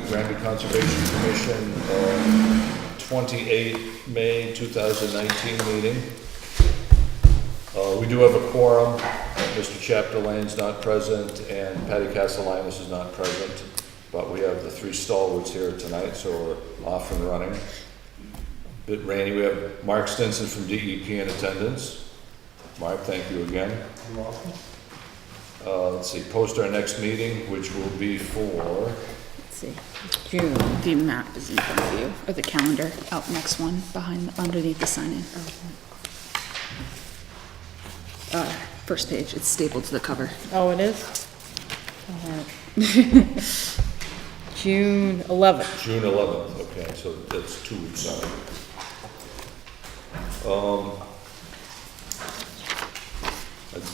the Granby Conservation Commission, 28 May 2019 meeting. We do have a quorum. Mr. Chapdelaine's not present and Patty Castellanos is not present, but we have the three stalwarts here tonight, so we're off and running. Bit rainy. We have Mark Stinson from DEP in attendance. Mark, thank you again. You're welcome. Let's see, post our next meeting, which will be for, Let's see, June. The map is in front of you, or the calendar, out next one, behind, underneath the sign-in. First page, it's stapled to the cover. Oh, it is? June 11th. June 11th, okay, so that's 2 weeks out.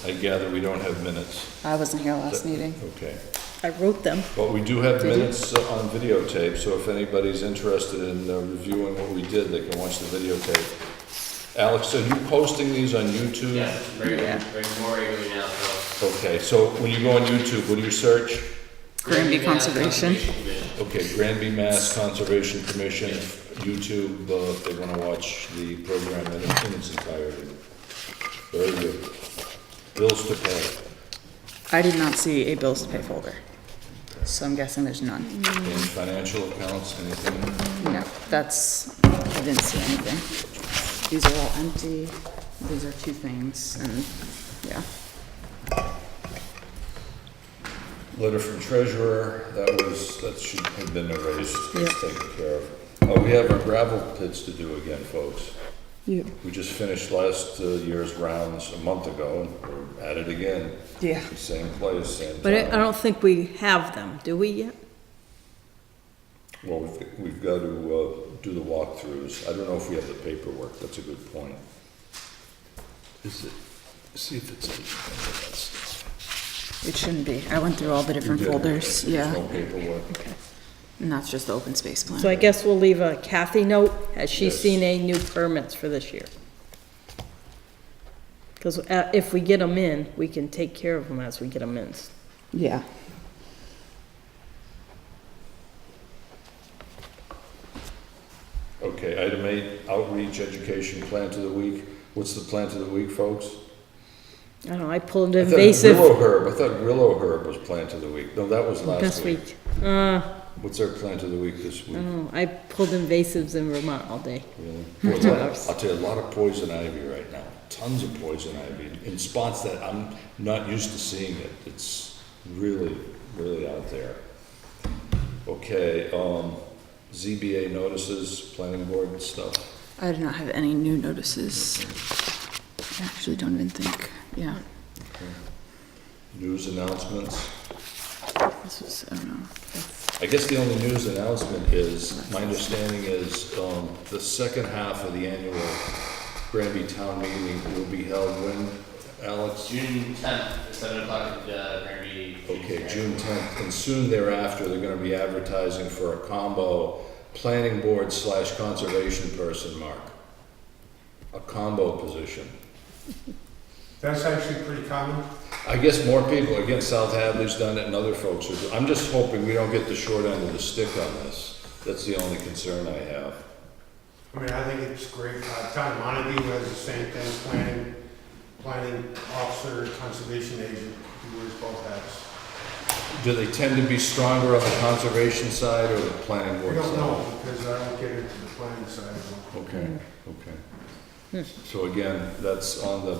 I gather we don't have minutes. I wasn't here last meeting. Okay, I wrote them. but we do have Did you? minutes on videotape, so if anybody's interested in reviewing what we did, they can watch the videotape. Alex, are you posting these on YouTube? Yeah, very, Yeah. very more regularly now, so. Okay, so when you go on YouTube, what do you search? Granby Conservation. Commission. Okay, Granby Mass Conservation Commission, YouTube, if they want to watch the program in its entirety. Very good. Bills to pay. I did not see a bills to pay folder, so I'm guessing there's none. In financial accounts, anything? No, that's, I didn't see anything. These are all empty. These are two things, and, yeah. Letter from treasurer, that should have been erased. It's Yeah. taken care of. We have our gravel pits to do again, folks. You. We just finished last year's rounds a month ago, and we're at it again. Yeah. Same place, same But I time. don't think we have them, do we yet? Well, we've got to do the walkthroughs. I don't know if we have the paperwork, that's a good point. Is it, see if it's. It shouldn't be. I went through all the different You did, folders, okay. yeah. There's no paperwork. And that's just the open space plan. So I guess we'll leave a Kathy note. Has she Yes. seen any new permits for this year? Because if we get them in, we can take care of them as we get them in. Yeah. Okay, item 8, outreach education plant of the week. What's the plant of the week, folks? I don't know, I pulled I thought invasive willow herb was plant of the week. No, that was this last week. week. What's our plant of the week this I week? don't know, I pulled invasives in Vermont all day. Really? Boy, I'll tell you, a lot of poison ivy right now. Tons of poison ivy in spots that I'm not used to seeing it. It's really, really out there. Okay, ZBA notices, planning board stuff. I do not have any new notices. I actually don't even think, yeah. Okay. News announcements. This was, I don't know. I guess the only news announcement is, my understanding is, the second half of the annual Granby Town Meeting will be held when, Alex? June 10th, at 7 o'clock at Granby. Okay, June 10th, and soon thereafter, they're gonna be advertising for a combo planning board / conservation person, Mark. A combo position. That's actually pretty common. I guess more people, again, South Hadley's done it and other folks are, I'm just hoping we don't get the short end of the stick on this. That's the only concern I have. I mean, I think it's great. Town of Montague has the same thing, planning officer, conservation agent, he wears both hats. Do they tend to be stronger on the conservation side or the planning We board side? don't know, because I don't get into the planning side of it. Okay, okay. So again, that's on the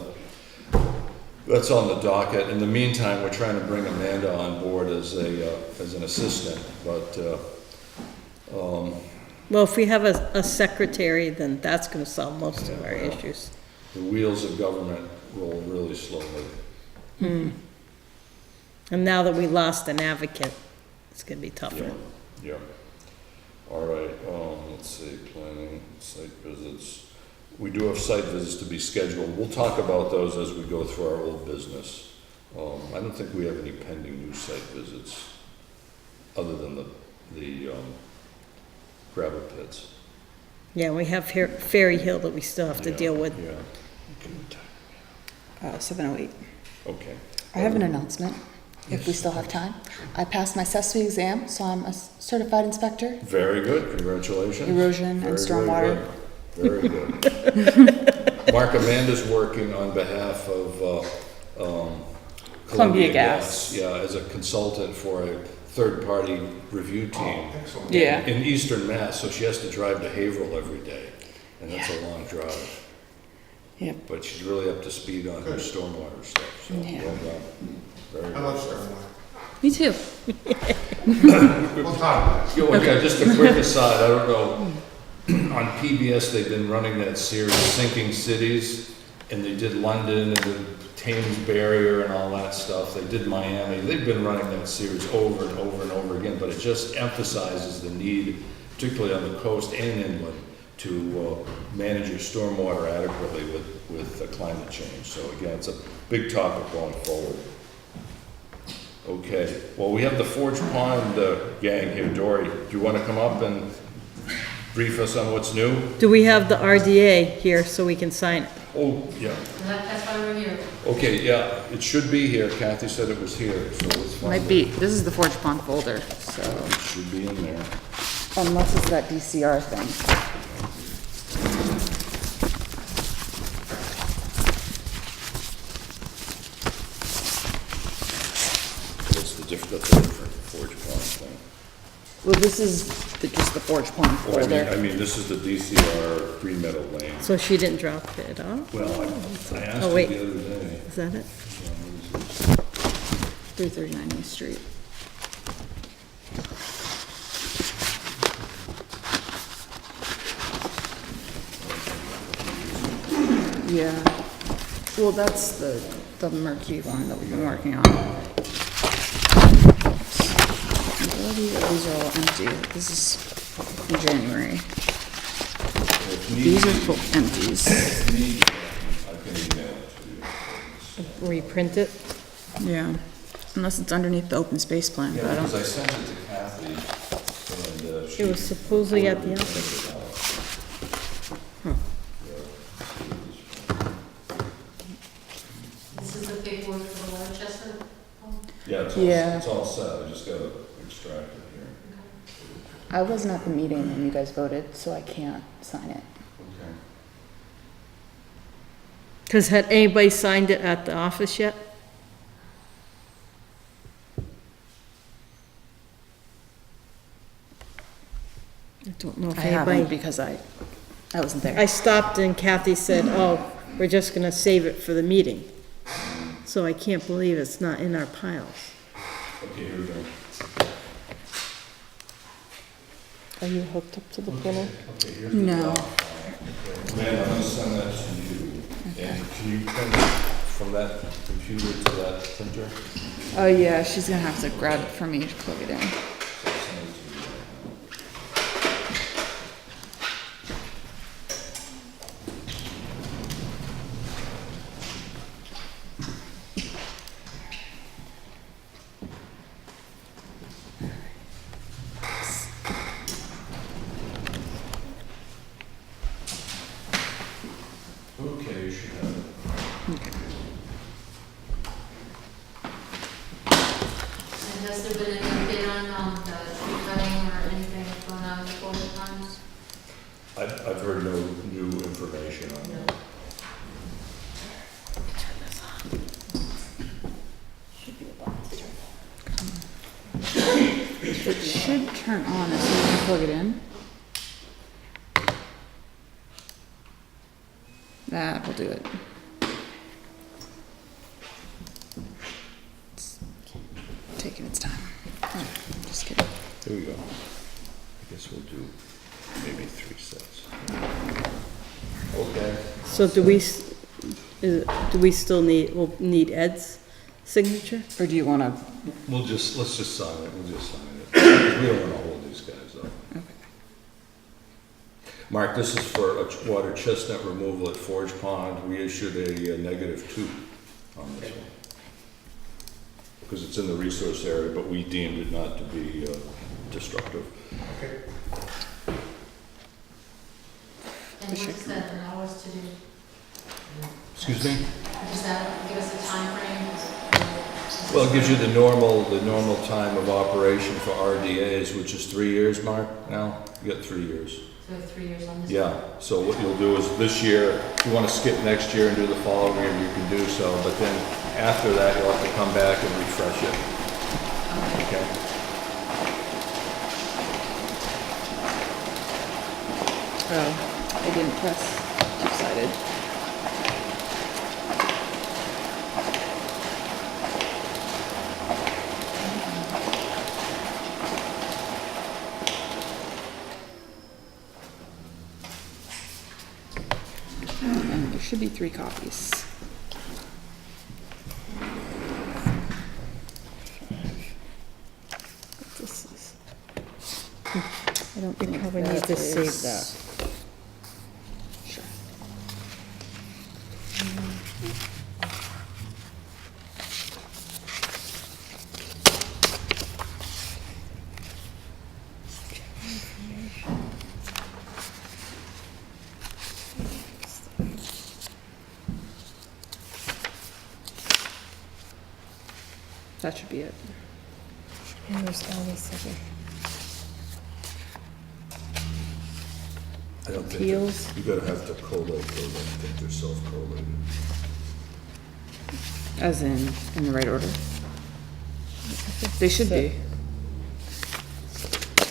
docket. In the meantime, we're trying to bring Amanda on board as an assistant, but, Well, if we have a secretary, then that's gonna solve most of our issues. the wheels of government roll really slowly. And now that we lost an advocate, it's gonna be tougher. Yeah. All right, let's see, planning, site visits. We do have site visits to be scheduled. We'll talk about those as we go through our old business. I don't think we have any pending new site visits, other than the gravel pits. Yeah, we have Ferry Hill that we still have to Yeah, deal with. Yeah. 7:08. Okay. I have an announcement. if we still have time. I passed my CESWE exam, so I'm a certified inspector. Very good, congratulations. Erosion and Very, stormwater. Very good. Very good. Mark, Amanda's working on behalf of Columbia Gas. Yeah, as a consultant for a third-party review team Oh, excellent. Yeah. in Eastern Mass, so she has to drive to Haverhill every day, and that's a long drive. Yep. But she's really up to speed on her Good. stormwater stuff, so Yeah. well done. Very I good. love stormwater. Me too. We'll talk about it. Yeah, just a quick aside, I don't know, on PBS, they've been running that series, Sinking Cities, and they did London and the Thames Barrier and all that stuff. They did Miami. They've been running that series over and over and over again, but it just emphasizes the need, particularly on the coast and inland, to manage your stormwater adequately with climate change. So again, it's a big topic going forward. Okay, well, we have the Forge Pond gang here. Dory, do you want to come up and brief us on what's new? Do we have the RDA here so we can sign it? Oh, yeah. That's why we're here. Okay, yeah, it should be here. Kathy said it was here, so let's find it. Might be. This is the Forge Pond folder, so It should be in there. unless it's that DCR thing. That's that's a different Forge Pond thing. Well, this is just the Forge Pond Well, I folder. mean, this is the DCR Green Meadow Lane. So she didn't drop it off? Well, I asked Oh, her wait. the other day. Is that it? 339 East Street. Yeah. Well, that's the murky one that we've been working on. These are all empty. This is in January. If need These are be- full empties. if need be, I can email it to you. Reprint it? Yeah. Unless it's underneath the open space plan, but Yeah, I don't. because I sent it to Kathy, and she... It was supposedly at the office. This is the paperwork for the water chestnut. Yeah, Yeah. it's all set. I just gotta extract it here. I wasn't at the meeting when you guys voted, so I can't sign it. Okay. Because had anybody signed it at the office yet? I don't know if I haven't anybody, because I wasn't there. I stopped and Kathy said, oh, we're just gonna save it for the meeting. So I can't believe it's not in our piles. Okay, here we go. Are you hooked up to the printer? Okay, here's the No. doc file. Man, I'm gonna send that to you. And can you print from that computer to that printer? Oh yeah, she's gonna have to grab it from me to plug it in. So I'll send it to you right now. Okay, you should have it. And has there been any update on the tree cutting or anything going on with the water ponds? I've heard no new information on that. It should turn on as soon as you plug it in. That will do it. It's taking its time. Oh, just kidding. Here we go. I guess we'll do maybe 3 sets. Okay. So do we, do we still need, we'll need Ed's signature? Or do you wanna? Let's just sign it, we'll just sign it. We don't wanna hold these guys up. Okay. Mark, this is for a water chestnut removal at Forge Pond. We issued a -2 on this one. Because it's in the resource area, but we deemed it not to be destructive. Okay. And what does that allow us to do? Excuse me? Does that give us a timeframe? Is Well, it gives you the normal time of operation for RDAs, which is 3 years, Mark, now? You got 3 years. So we have 3 years on this? Yeah, so what you'll do is this year, if you want to skip next year and do the following year, you can do so, but then after that, you'll have to come back and refresh it, Okay. okay? Oh, I didn't press two-sided. And there should be 3 copies. This is, I don't think probably need to save is- that. Sure. That should be it. And there's all this other I don't think, appeals. you gotta have to collate those, I don't think they're self-collated. As in the right order. They should be. I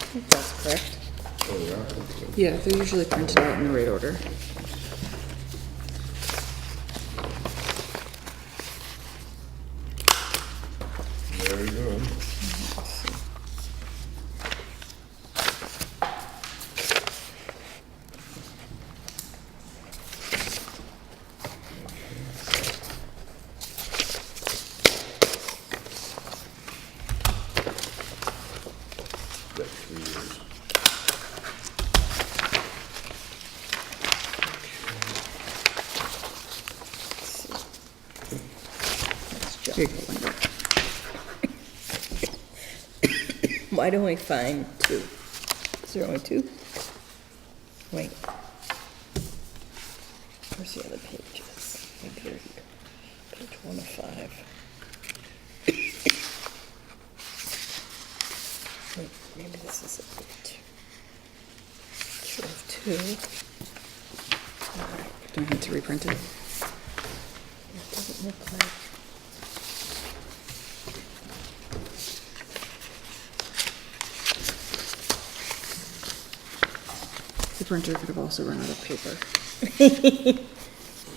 think that's correct. Oh, yeah? Yeah, they're usually printed out in the right order. Very good. Got 3 years. Here you go, Linda. Why don't we find 2? Is there only 2? Wait. Where's the other pages? Maybe they're here. Page 1 of 5. Wait, maybe this is a page 2 of 2. Do I need to reprint it? It doesn't look like. The printer could have also run out of paper.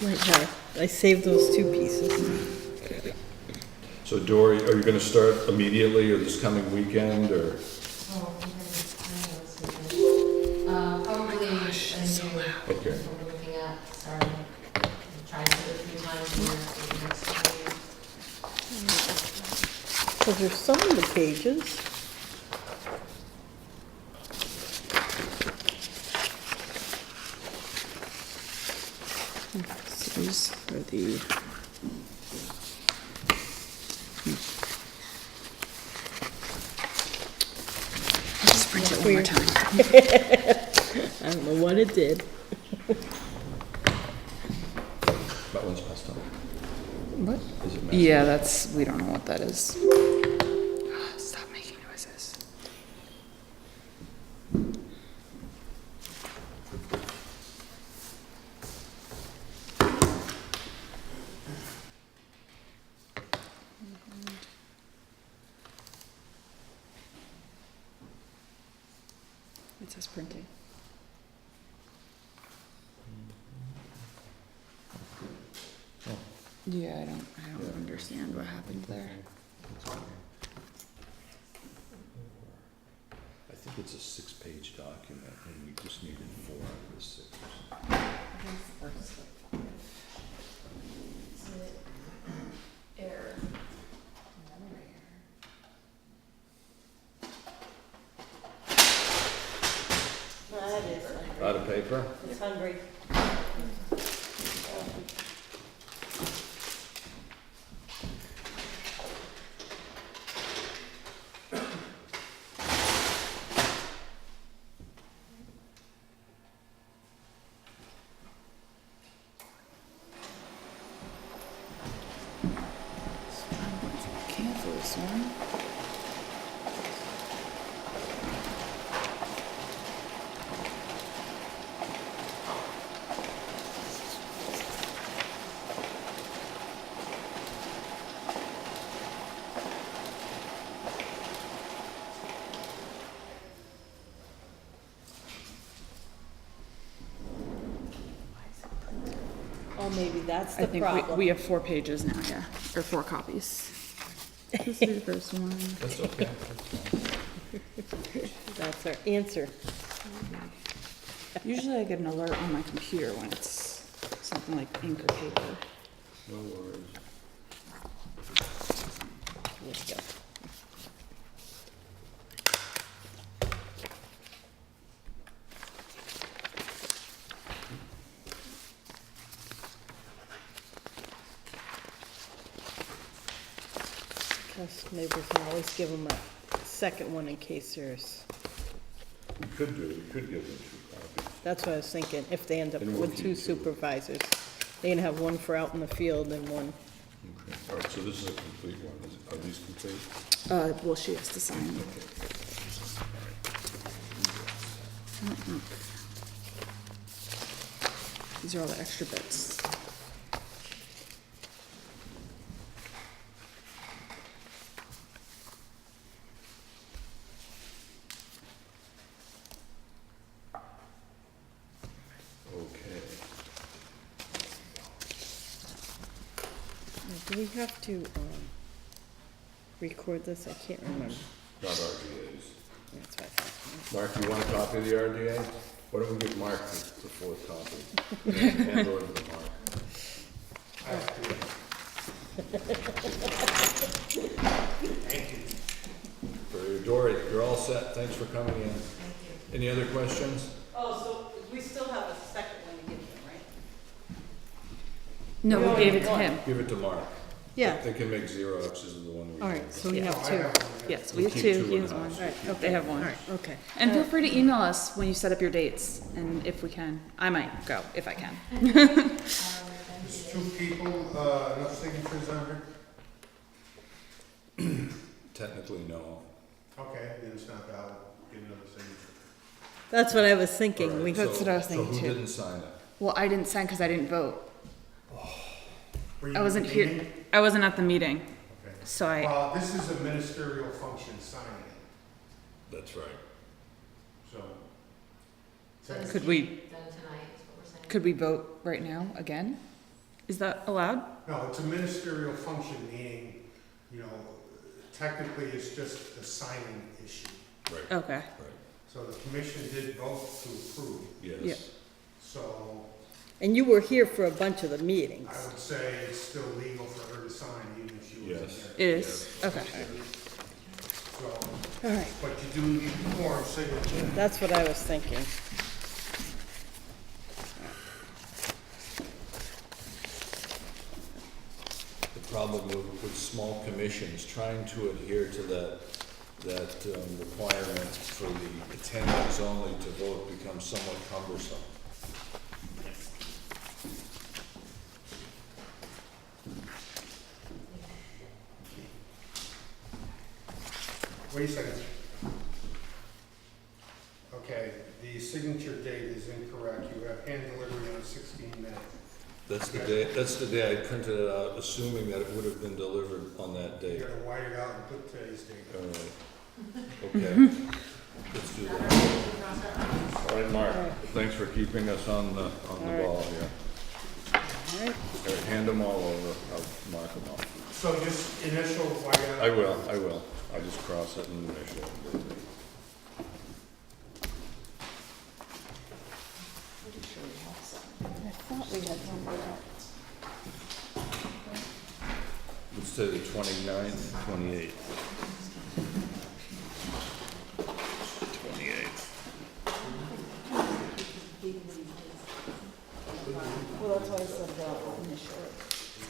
Might have. I saved those 2 pieces. So Dory, are you gonna start immediately or this coming weekend, or? Oh, probably a new, Okay. what we're looking at, sorry. I'm trying to do it 3 times a year for the next 2 years. So there's some of the pages. So these are the. I'll just print it one more time. I don't know what it did. That one's passed on. What? Is it messy? Yeah, that's, we don't know what that is. Stop making noises. It says printing. Yeah, I don't understand what happened there. I think it's a 6-page document, and we just needed 4 out of the 6. Error. That is. Out of paper? It's hungry. Can't this one. Oh, maybe that's I the think problem. we have 4 pages now, yeah, or 4 copies. This is the first one. That's okay. That's our answer. Usually I get an alert on my computer when it's something like ink or paper. No worries. Let's go. Because maybe we can always give them a second one in case there's, We could give them 2 copies. that's what I was thinking, if they end up And we'll with 2 keep 2. supervisors. They can have one for out in the field and one, Okay, all right, so this is a complete one. Are these complete? Well, she has to sign. These are all the extra bits. Okay. now, do we have to, record this? I can't remember. Not RDAs. That's what I thought. Mark, you want a copy of the RDA? Why don't we give Mark the 4th copy? Hand over to Mark. I have to. Thank you. For Dory, you're all set. Thanks for coming in. Any other questions? Oh, so we still have a second one to give them, right? No, We we gave it to already him. Give it to Mark. Yeah. They can make Xeroxes of the one we All have. right, so we Yeah. have I 2. have one. Yes, we We'll have keep 2, 2 he has in-house. one. All right, okay. They have one. All right, okay. And feel free to email us when you set up your dates, and if we can. I might go, if I can. There's 2 people, enough signatures on her? Technically, no. Okay, then it's not valid. Get another signature. That's what I was All thinking. right, We, That's what I was So thinking who too. didn't sign it? Well, I didn't sign because I didn't vote. Were you I wasn't at the here. meeting? I wasn't at the meeting, Okay. so I. Well, this is a ministerial function, signing it, That's right. so. So this Could can we- be done tonight, is what we're saying? Could we vote right now again? Is that allowed? No, it's a ministerial function, meaning, you know, technically it's just a signing issue. Right, Okay. right. So the commission did vote to approve, Yes. Yeah. so and you were here for a bunch of the meetings. I would say it's still legal for her to sign even if she wasn't Yes. It there. is? Okay. So, All right, but you do need quorum signature. that's what I was thinking. The problem with small commissions, trying to adhere to that requirement for the attendees only to vote becomes somewhat cumbersome. Wait a second. Okay, the signature date is incorrect. You have hand delivery on 16 May. That's the day I printed it out, assuming that it would have been delivered on that You date. gotta white it out and put today's date. All right. Okay. Let's do that. All right, Mark, All right. thanks for keeping us on the All right. ball here. All right, All right, hand them all over, I'll mark them off. So just initial white out. I will. I'll just cross it and initial it. I thought we had one without. Let's say the 29th, 28th. 28th. Well, that's why I said initial.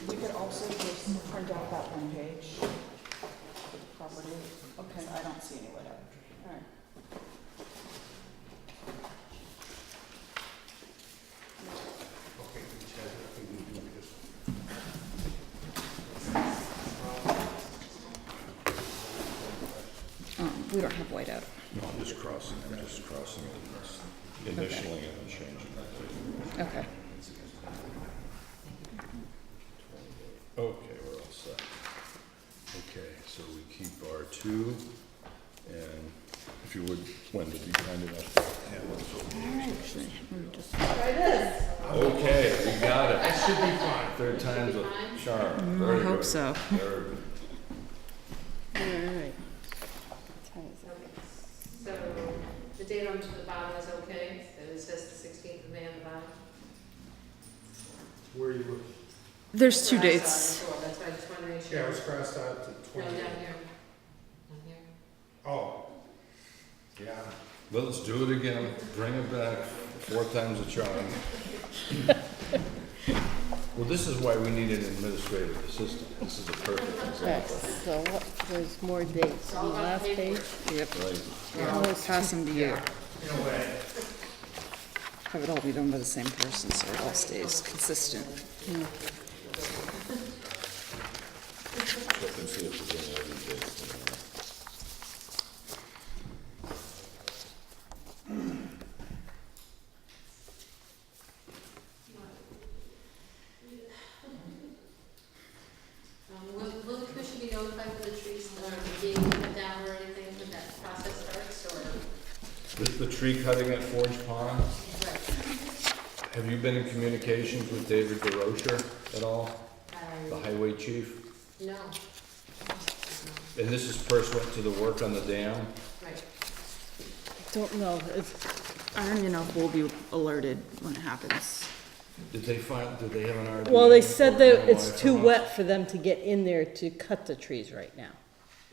We could also just print out that one page. Property. Okay, I don't see any whatever. All right. Okay, which has nothing to do with this. We don't have whiteout. No, I'm just crossing it, initialing it and changing it. Okay. Okay, we're all set. Okay, so we keep R2, and if you would, Wendy, be kind enough to hand those over. Actually, let me just. Okay, we got it. That should be fine. Third time's a charm. I Very hope good. so. Very good. Alright. So, the date on the bottom is okay, it says the 16th of May on the bottom. Where are you looking? There's two That's what I dates. saw before, that's why I just wanted to make sure. Yeah, it was crossed out to No, 20. down here. Down here. Oh. Yeah. Well, let's do it again. Bring it back. 4 times the charm. Well, this is why we need an administrative assistant. This is a perfect Okay, example. so what, there's more dates, the last page? Yep. Right. I'll pass them to you. In a way. Have it all be done by the same person, so it all stays consistent. Check and see if there's any other dates. Will the commission be notified of the trees that are being cut down or anything when that process starts, or? The tree cutting at Forge Pond, Right. have you been in communications with David DeRocher at all? The highway chief? No. And this is pursuant to the work on the dam? Right. Don't know, it's, I don't even know if we'll be alerted when it happens. Did they have an RDA? well, they said that or it's too from us? wet for them to get in there to cut the trees right now.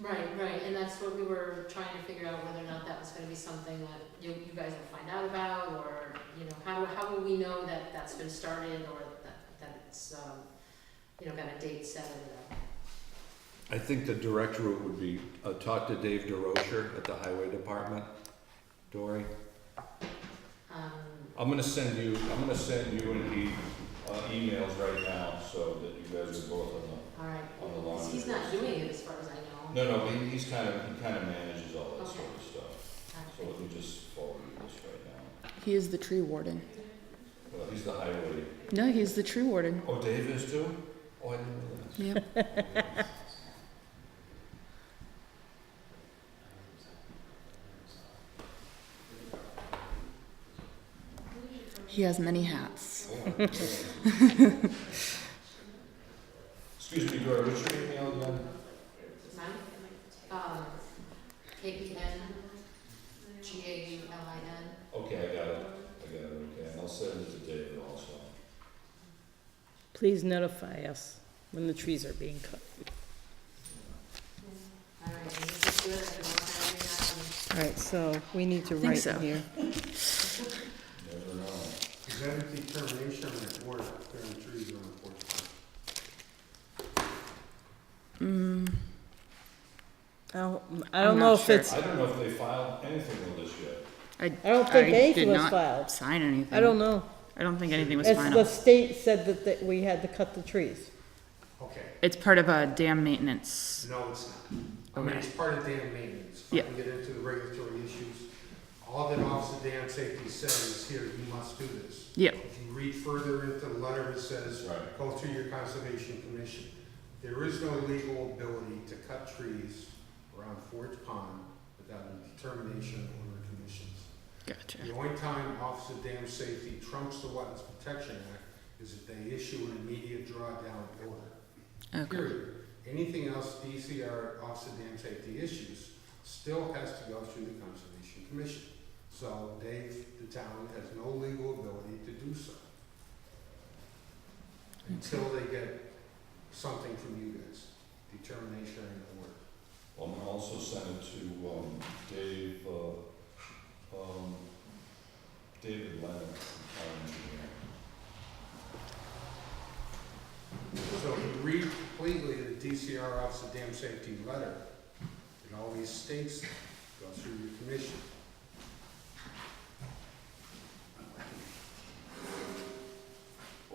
Right, and that's what we were trying to figure out, whether or not that was gonna be something that you guys will find out about, or, you know, how will we know that that's been started, or that it's, you know, got a date set and, I think the direct route would be, talk to Dave DeRocher at the highway department, Dory. I'm gonna send you and he, emails right now, so that you guys are both all right. on the line. He's not doing it as far as I know. No, but he kind of manages all that sort of stuff. So Okay. let me just forward you this right now. He is the tree warden. Well, he's the highway. No, he's the tree warden. Oh, Dave is too? Oh, I didn't know that. Yep. He has many hats. Excuse me, Dory, what's your email again? Mine? KPNGAULIN. Okay, I got it, okay, and I'll send it to David also. Please notify us when the trees are being cut. All right, and this is good, I can work on everything out. Alright, so we need to think write so. here. Never know. Is that a determination on the board, clearing trees on the porch? I don't know if it's, I don't know if they filed anything with this yet. I don't think anything did was not filed. sign anything. I don't know. I don't think anything was It's, the final. state said that we had to cut the trees. Okay, It's part of a dam maintenance. no, it's not. I mean, it's part of dam maintenance. If Yeah. I can get into the regulatory issues, all that Office of Dam Safety says is here, you must do this. Yep. If you read further into the letter, it says, Right. go through your Conservation Commission. There is no legal ability to cut trees around Forge Pond without a determination or a commission's. Gotcha. The only time Office of Dam Safety trumps the Wetlands Protection Act is if they issue an immediate drawdown order. Okay. Period. Anything else DCR, Office of Dam Safety issues, still has to go through the Conservation Commission. So Dave, the town, has no legal ability to do so. Until they get something from you guys, determination and order. I'm gonna also send it to, Dave, David Leonard, our engineer. So if you read completely the DCR Office of Dam Safety letter, it always states, go through your commission.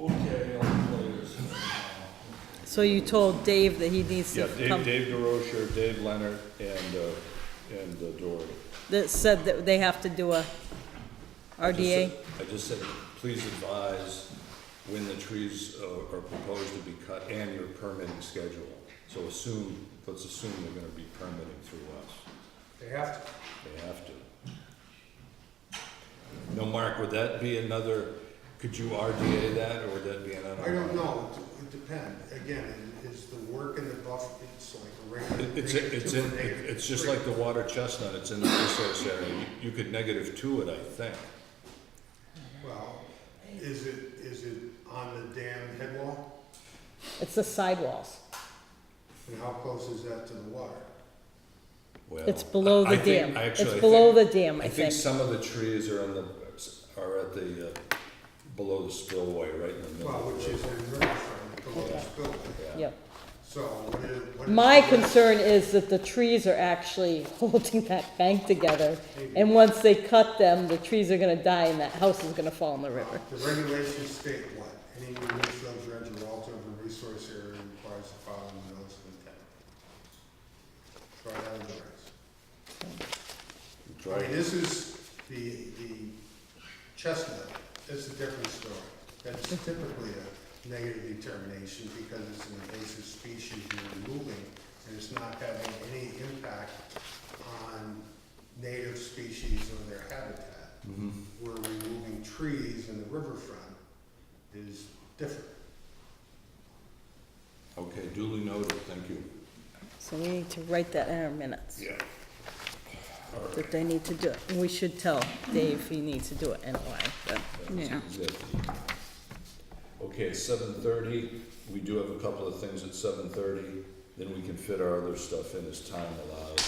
Okay, I'll play this. So you told Dave that he needs Yeah, to come. Dave DeRocher, Dave Leonard, and Dory. that said that they have to do a RDA? I just said, please advise when the trees are proposed to be cut and your permitting schedule. So let's assume they're gonna be permitting through us. They have to. They have to. No, Mark, would that be another, could you RDA that, or would that be another? I don't know, it depends. Again, is the work in the buffer, it's like a regular. It's just like the water chestnut, it's in the resource area. You could -2 it, I think. Well, is it on the dam head wall? It's the sidewalls. And how close is that to the water? Well, It's below I the think- dam. actually, It's I below think- the dam, I I think think. some of the trees are at the, below the spillway, right in the middle. Well, which is in Riverfront, below the spillway. Yeah. Yep. So what is? My concern is that the trees are actually holding that bank together, and once they cut them, the trees are gonna die and that house is gonna fall in the river. The regulations state what? Any new use of dredge or alter of a resource area requires the following notice of intent. Right out of the regs. That's I right. mean, this is the chestnut, it's a different story. That's typically a negative determination because it's an invasive species you're removing and it's not having any impact on native species or their habitat. Mhm. Where removing trees in the riverfront is different. Okay, duly noted, thank you. So we need to write that in our minutes, Yeah. All right. that they need to do it. And we should tell Dave he needs to do it anyway, but, yeah. That's it. Okay, 7:30, we do have a couple of things at 7:30, then we can fit our other stuff in as time allows.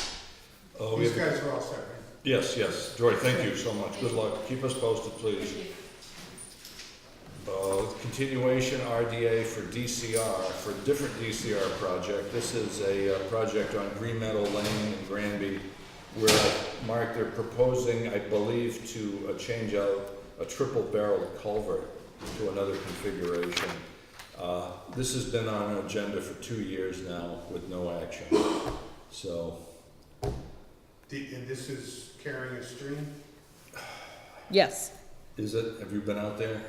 Oh, we These have, guys are all set, right? yes, Joy, thank you so much, good luck, keep us posted, please. Continuation RDA for DCR, for a different DCR project. This is a project on Green Meadow Lane in Granby, where, Mark, they're proposing, I believe, to change out a triple-barreled culvert to another configuration. This has been on an agenda for 2 years now with no action, so. And this is carrying a stream? Yes, Is it, have you been out there?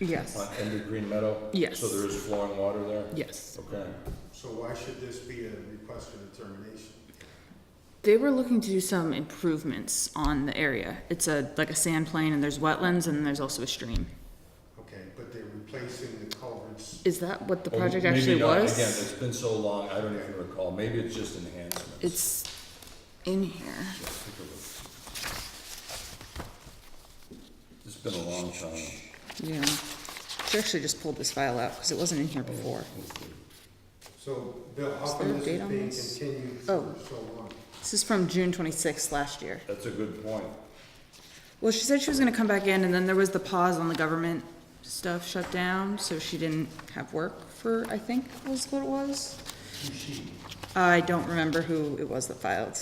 Yes, On end of Green Meadow? Yes. So there is flowing water there? yes. Okay. So why should this be a request for determination? They were looking to do some improvements on the area. It's like a sand plain and there's wetlands and there's also a stream. Okay, but they're replacing the culverts. Is that what the Or project maybe actually not. was? Again, it's been so long, I don't even recall. Maybe it's just enhancements. It's in here. Yeah, take a look. It's been a long time. Yeah. She actually just pulled this file out because it wasn't in here before. So, Bill, how Is come there a this date is on being this? continued Oh. for so long? This is from June 26th last year. That's a good point. Well, she said she was gonna come back in and then there was the pause on the government stuff shut down, so she didn't have work for, I think was what it was. Who's she? I don't remember who it was that filed.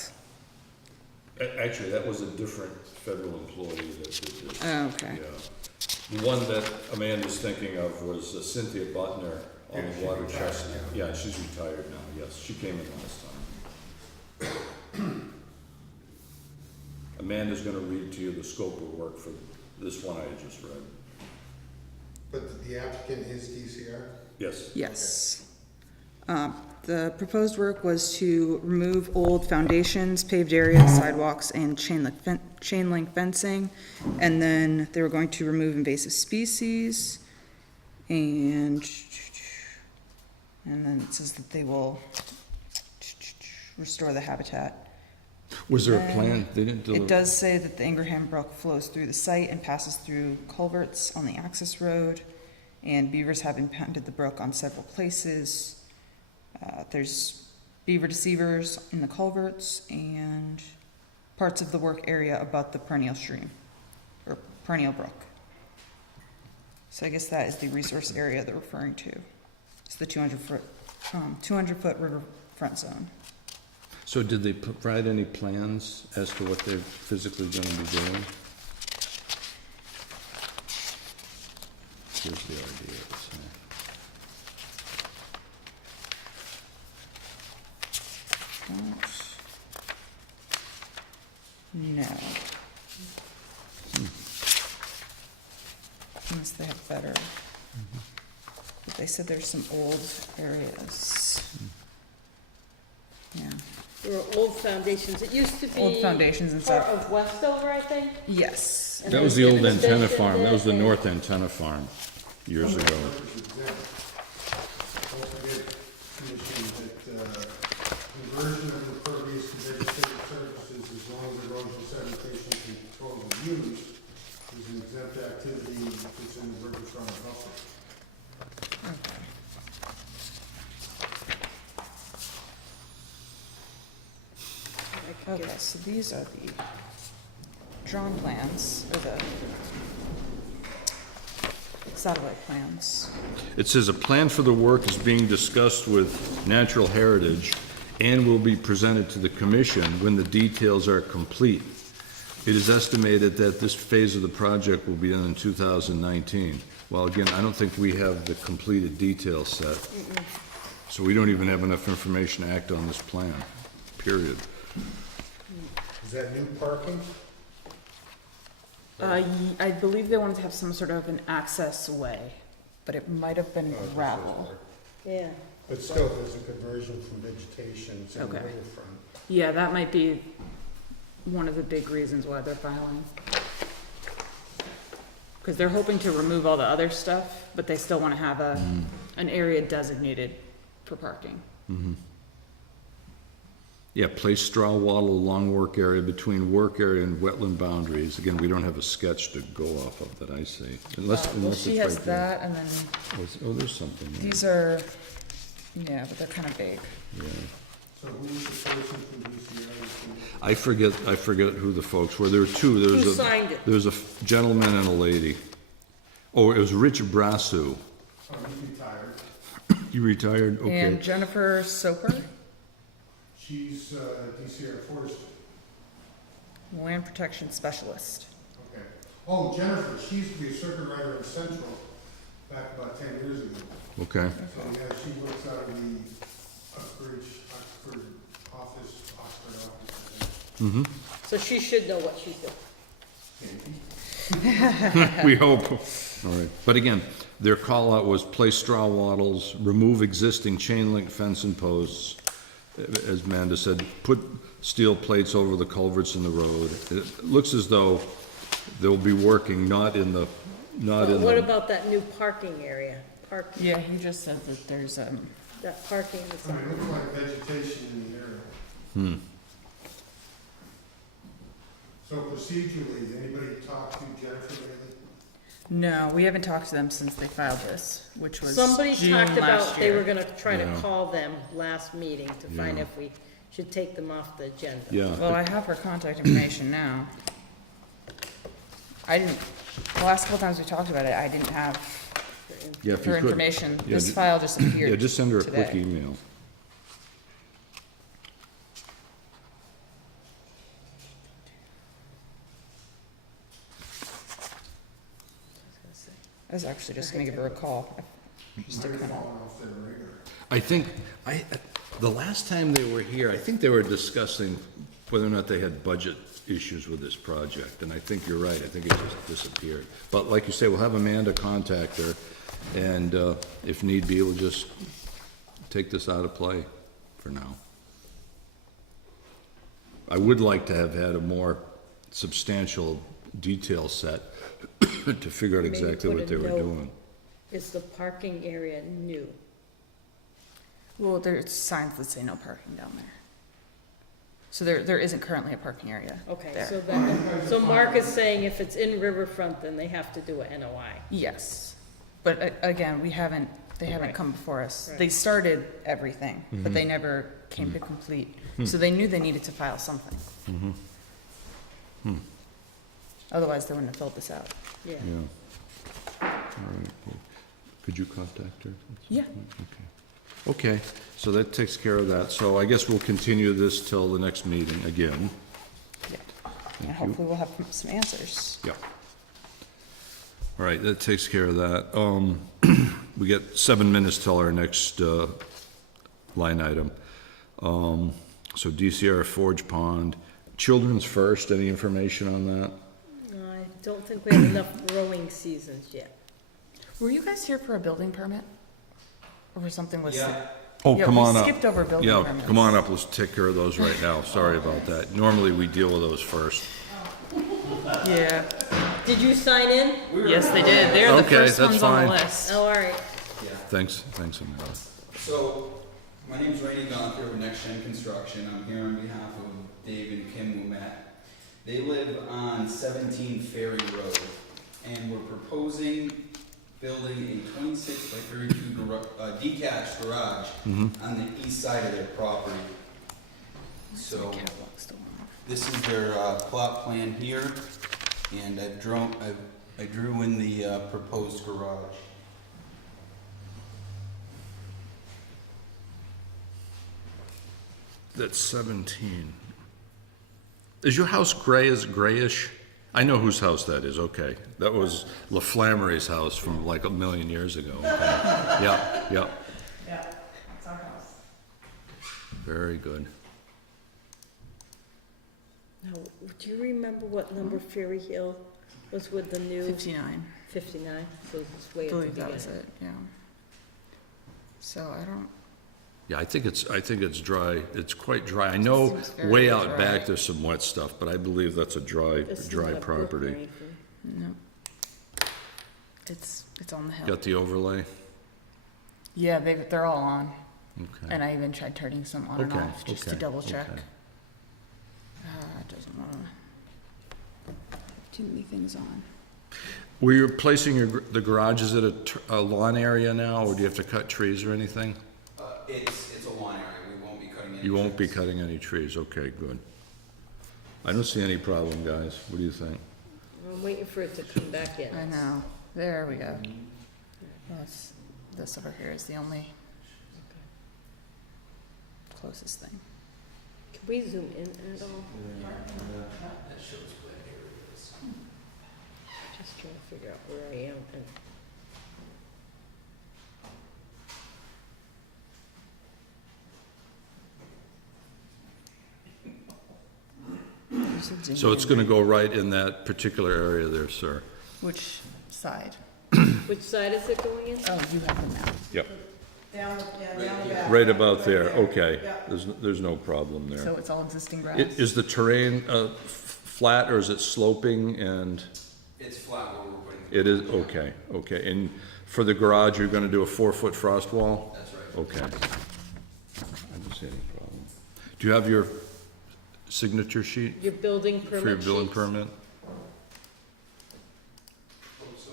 Actually, that was a different federal employee that did this. Oh, okay. Yeah. The one that Amanda's thinking of was Cynthia Butner on Yeah, the she Water retired, Chestnut. Yeah, she's retired now, yes. She came in last time. Amanda's gonna read to you the scope of work for this one I just read. But the applicant is DCR? Yes. Yes. The proposed work was to remove old foundations, paved areas, sidewalks, and chain link fencing. And then they were going to remove invasive species. And then it says that they will restore the habitat. Was there a And plan? They didn't deliver? It does say that the Ingraham Brook flows through the site and passes through culverts on the access road. And beavers have impounded the brook on several places. There's beaver deceivers in the culverts and parts of the work area abut the perennial stream, or perennial brook. So I guess that is the resource area they're referring to. It's the 200-foot riverfront zone. So did they provide any plans as to what they're physically gonna be doing? Here's the idea. No. Unless they have better. But they said there's some old areas. Yeah, There were old foundations. It used to be. old foundations and Part stuff. of Westover, I think. Yes. And That was then the old antenna extension farm, that was the and- north antenna farm, years ago. Don't forget, Commission, that conversion of impervious to vegetative surfaces as long as erosion sedimentation control is used is an exempt activity that's in the riverfront buffer. Okay, so these are the drawn plans, or the satellite plans. It says a plan for the work is being discussed with Natural Heritage and will be presented to the commission when the details are complete. It is estimated that this phase of the project will be done in 2019. Well, again, I don't think we have the completed detail set. So we don't even have enough information to act on this plan, period. Is that new parking? I believe they wanted to have some sort of an access way, but it might have been gravel. Yeah. But still, there's a conversion from vegetation to the Okay. riverfront. Yeah, that might be one of the big reasons why they're filing. Because they're hoping to remove all the other stuff, but they still want to have an area designated for parking. Yeah, place straw wattle along work area between work area and wetland boundaries. Again, we don't have a sketch to go off of that I see. Unless Well, unless she it's has right there. that, and then Oh, there's something there. these are, yeah, but they're kind of big. Yeah. So who was the person from DCR? I forget who the folks were. There were two. There was Who a signed it? There was a gentleman and a lady. Oh, it was Rich Brasso. Oh, he's retired. You retired? Okay. And Jennifer Soper, She's DCR forestry. land protection specialist. Okay. Oh, Jennifer, she used to be a circuit rider in Central back about 10 years ago. Okay. So, yeah, she works out of the Oxford office, I think. So she should know what she's doing. Maybe. We hope. All right. But again, their call out was place straw wattles, remove existing chain link fence and posts. As Amanda said, put steel plates over the culverts in the road. It looks as though they'll be working not in the. But what about that new parking area? Parking, Yeah, he just said that there's, that parking is I mean, it looks like vegetation in the area. So procedurally, anybody talk to Jennifer lately? no, we haven't talked to them since they filed this, which was Somebody June talked last about, they were year. gonna try to Yeah. call them last meeting to find Yeah. if we should take them off the agenda. Yeah. Well, I have her contact information now. The last couple times we talked about it, I didn't have Yeah, if you her could. information. Yeah, This ju- file just appeared Yeah, just send her a quick today. email. I was actually just gonna give her a call. Just to Might have kind of, fallen off their radar. I think, the last time they were here, I think they were discussing whether or not they had budget issues with this project, and I think you're right, I think it just disappeared. But like you say, we'll have Amanda contact her, and if need be, we'll just take this out of play for now. I would like to have had a more substantial detail set to figure out Maybe exactly put what a they were note. doing. Is the parking area new? well, there's signs that say no parking down there. So there isn't currently a parking area Okay, there. so then, so Mark is saying if it's in Riverfront, then they have to do a NOI. Yes, but again, they haven't Right. come before us. Right. They started everything, but they never came to complete. So they knew they needed to file something. Otherwise, they wouldn't have filled this out. Yeah. Yeah. All right. Well, could you contact her? Yeah. Okay. Okay, so that takes care of that. So I guess we'll continue this till the next meeting again. Yeah. Thank And you. hopefully we'll have some answers. Yep. All right, that takes care of that. We get 7 minutes till our next line item. So DCR Forge Pond, Children's First, any information on that? I don't think we have enough growing seasons yet. Were you guys here for a building permit? Or something was? Yeah. Oh, Yeah, come on we up. skipped over building Yeah, permits. come on up, let's take care of those right now, sorry about that. Normally, we deal with those first. Yeah. Did you sign in? Yes, they did. They're the Okay, first that's ones on the fine. list. Oh, all right. Yeah, Thanks, Amanda. so, my name's Randy Gonker with Next Gen Construction. I'm here on behalf of Dave and Kim Lumet. They live on 17 Ferry Road, and we're proposing building a 26 by 32 detached garage on the east side of their property. So, this is their plot plan here, and I drew in the proposed garage. That's 17. Is your house grayish? I know whose house that is, okay. That was LaFlammery's house from like a million years ago. Okay. Yeah, yeah, Yeah, it's our house. very good. Now, do you remember what number Ferry Hill was with the new 59. 59? So it's way I at the believe that was beginning. it, yeah. So I don't, Yeah, I think it's dry, it's quite dry. I know Seems very way out dry. back there's some wet stuff, but I believe that's a dry It's not a brook or property. anything. no. It's on the hill. Got the overlay? Yeah, they're all on. Okay. And I even tried turning some on and Okay, off just to okay, double check. okay. It doesn't want too many things on. Were you placing the garage, is it a lawn area now, or do you have to cut trees or anything? It's a lawn area, we won't be cutting any You won't be trees. cutting any trees, okay, good. I don't see any problem, guys, what do you think? I'm waiting for it to come back in. I know. There we go. This over here is the only closest thing. Can we zoom in at all? That shows what area it is. Just trying to figure out where I am and. You should zoom So it's in. gonna go right in that particular area there, sir? Which side? Which side is it going in? Oh, you have the map. Yep. Down, yeah, down the back. Right about there, okay. Yeah. There's no problem there. So it's all existing grass? Is the terrain flat, or is it sloping, and It's flat where we're putting. it is, okay, okay. And for the garage, you're gonna do a 4-foot frost wall? That's right. Okay. I don't see any problem. Do you have your signature sheet Your building for your permit building sheets? permit? Hope so.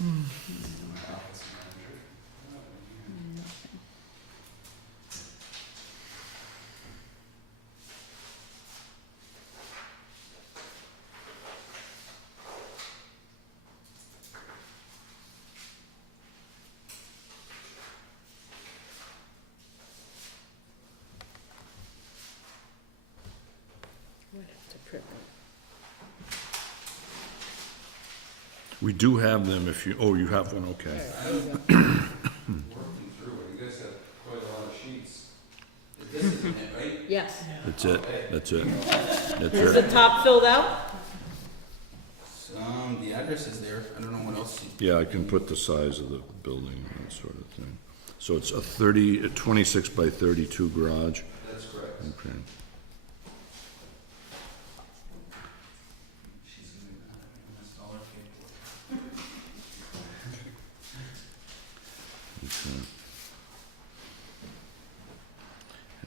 My office manager. Might have to print them. We do have them if you, oh, you have one, okay. There you go. Working through it, you guys have quite a lot of sheets. This isn't it, right? Yes. That's it, that's it. That's Is it. the top filled out? The address is there, I don't know what else. Yeah, I can put the size of the building, that sort of thing. So it's a 26 by 32 garage, That's correct. okay. She's gonna install our paperwork. Okay.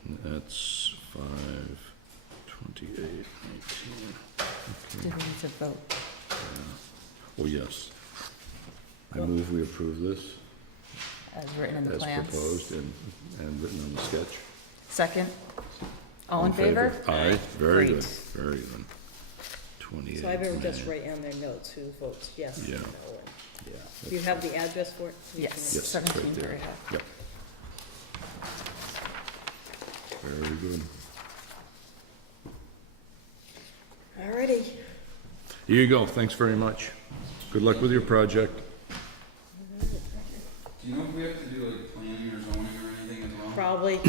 And that's 5/28/19. Did we need to vote? Oh, yes. I move we approve this As written in the as plans? proposed and written on the sketch. Second? All in favor? Aye, very good, Great. very good. 28. So I better just May. write on their notes who votes yes and Yeah. no. Yeah. Do you have the address for it? Yes, Yes, it's 17 right there. Ferry Hill. Yep. Very good. Alrighty. Here you go, thanks very much. Good luck with your project. Do you know if we have to do like planning or zoning or anything probably.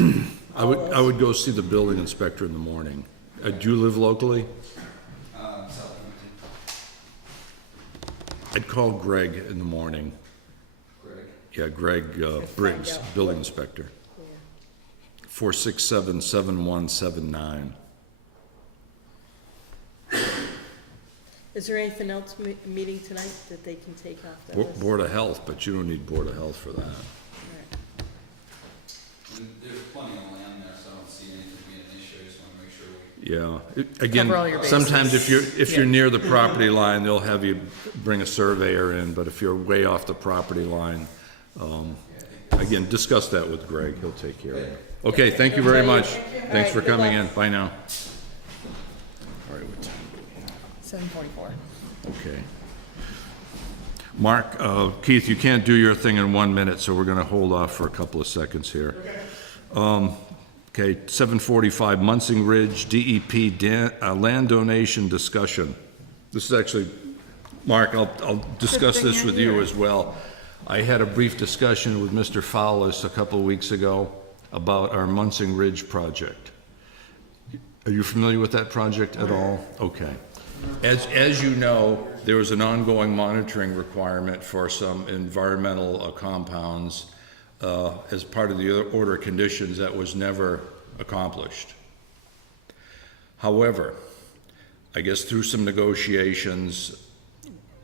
I would go see the building inspector in the morning. Do you live locally? Southampton. I'd call Greg in the morning. Greg. Yeah, Greg Briggs, find out building what- inspector. Yeah. 467-7179. Is there anything else meeting tonight that they can take off that list? Board of Health, but you don't need Board of Health for that. All right. And there's plenty of land there, so I don't see anything being an issue. I just want to make sure we. Yeah, again, Cover all your sometimes bases. if you're near the property line, they'll have you bring a surveyor in, but if you're way off the property line, again, discuss that with Greg, he'll take care of it. Okay, thank you very much. Thanks for All right, good coming in, luck. bye now. All right, what time? 7:44. Okay. Mark, Keith, you can't do your thing in 1 minute, so we're gonna hold off for a couple of seconds here. Okay, 7:45, Munsing Ridge, DEP land donation discussion. This is actually, Mark, I'll discuss Good thing this you're with you here. as well. I had a brief discussion with Mr. Fowlis a couple of weeks ago about our Munsing Ridge project. Are you familiar with that project at all? Okay. As you know, there was an ongoing monitoring requirement for some environmental compounds as part of the order of conditions that was never accomplished. However, I guess through some negotiations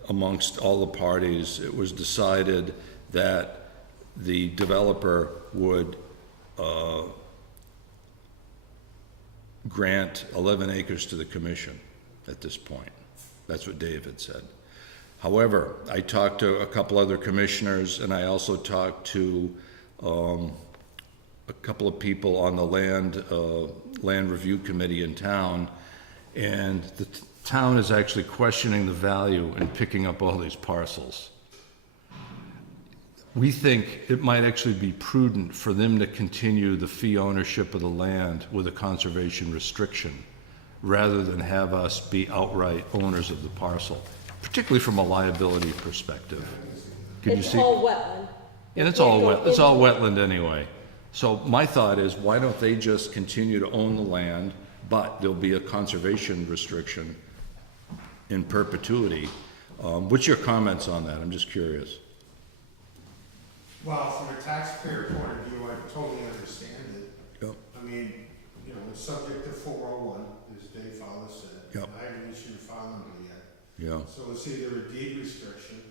amongst all the parties, it was decided that the developer would grant 11 acres to the commission at this point. That's what Dave had said. However, I talked to a couple other commissioners, and I also talked to a couple of people on the land review committee in town, and the town is actually questioning the value in picking up all these parcels. We think it might actually be prudent for them to continue the fee ownership of the land with a conservation restriction, rather than have us be outright owners of the parcel, particularly from a liability perspective. Can you It's see? all wetland. And it's They all go wet, it's all into it. wetland anyway. So my thought is, why don't they just continue to own the land, but there'll be a conservation restriction in perpetuity? What's your comments on that? I'm just curious. Well, from a taxpayer point of view, I totally understand it. Yep. I mean, you know, it's subject to 401, as Dave Fowler said. Yep. I haven't issued a filing bill yet. Yeah, So it's either a deed restriction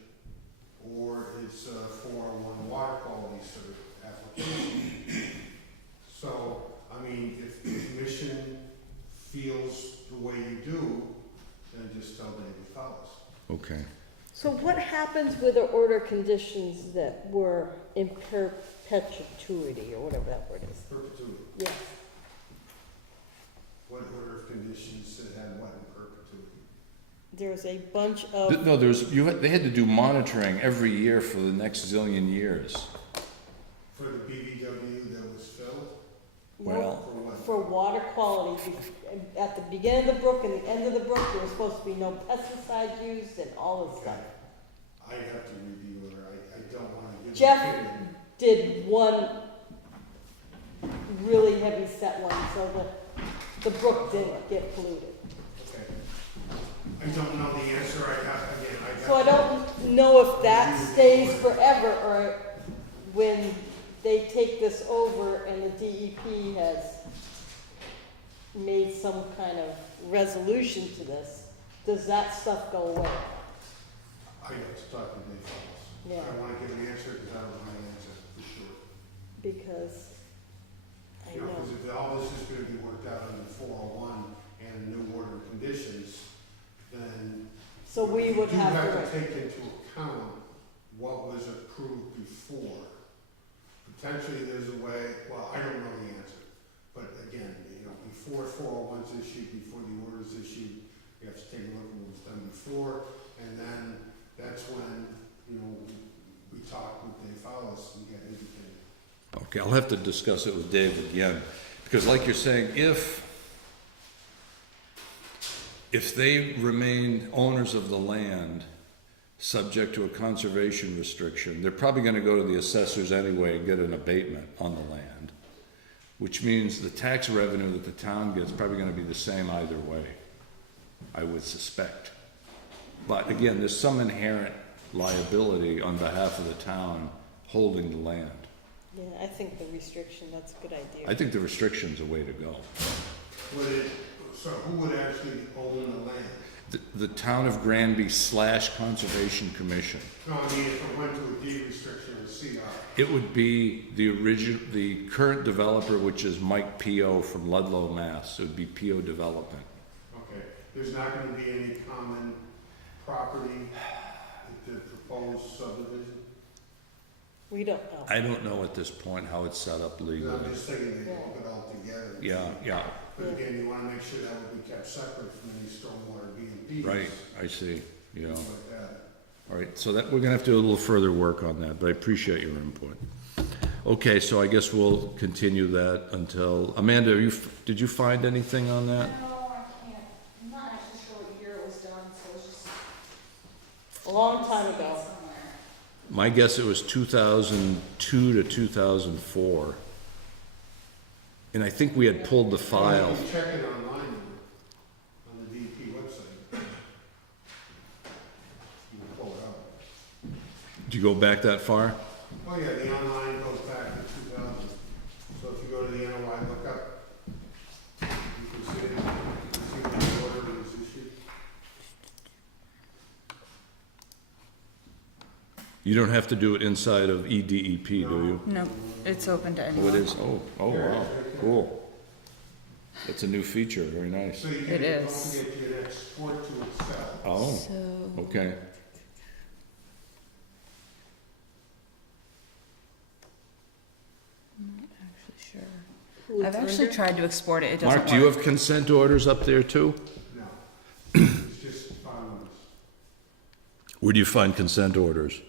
or it's a 401 water quality sort of application. So, I mean, if the commission feels the way you do, then just tell David Fowler. okay. So what happens with the order conditions that were in perpetuity, or whatever that word is? Perpetuity. Yes. What order of conditions that had what in perpetuity? There's a bunch of, No, they had to do monitoring every year for the next zillion years. For the BVW that was filled? Well, For what? for water quality. At the beginning of the brook and the end of the brook, there was supposed to be no pesticides used and all this stuff. I'd have to review it, or I don't wanna give an Jeff opinion. did one really heavy set one, so the brook didn't get polluted. Okay. I don't know the answer, I have, again, I have. So I don't know if that stays forever, or when they take this over and the DEP has made some kind of resolution to this, does that stuff go away? I have to talk to Dave Fowler. Yeah. I don't wanna give an answer, because I don't know the answer, for sure. Because I You know, know, because if all this is gonna be worked out in the 401 and new order of conditions, then. so we would You have have to, to take into account what was approved before. Potentially, there's a way, well, I don't know the answer, but again, you know, before 401's issued, before the order's issued, you have to take a look at what was done before, and then that's when, you know, we talk with Dave Fowler and get his opinion. okay, I'll have to discuss it with Dave again, because like you're saying, if they remain owners of the land, subject to a conservation restriction, they're probably gonna go to the assessors anyway and get an abatement on the land. which means the tax revenue that the town gets is probably gonna be the same either way, I would suspect. But again, there's some inherent liability on behalf of the town holding the land. Yeah, I think the restriction, that's a good idea. I think the restriction's a way to go. So who would actually own the land? The town of Granby / Conservation Commission. No, I mean, if it went to a deed restriction or CR. It would be the current developer, which is Mike P.O. from Ludlow, Mass. It would be P.O. Development. Okay, there's not gonna be any common property at the proposed subdivision? We don't know. I don't know at this point how it's set up 'Cause legally. I'm just thinking they lump it all together. Yeah, But again, you wanna make sure that would be kept separate from any stormwater B&Ps. right, I see, yeah. Things like that. All right, so that, we're gonna have to do a little further work on that, but I appreciate your input. Okay, so I guess we'll continue that until, Amanda, did you find anything on that? No, I can't, I'm not actually sure what year it was done, so it's just. A long time ago. Somewhere. My guess it was 2002 to 2004. And I think we had pulled the file. You can check it online on the DEP website. You can pull it up. Did you go back that far? Oh yeah, the online goes back to 2000. So if you go to the NOI lookup, you can see it, you can see when the order was issued. You don't have to do it inside of EDEP, do you? No, it's open to Oh, anyone. it is? Oh, wow, cool. That's a new feature, very nice. So you It can, don't is. forget you can export to Excel. Oh, So, okay. actually sure. Who I've it's actually under? tried to export it, it doesn't work. Mark, do you have consent orders up there too? No, it's just farmers. Where do you find consent orders?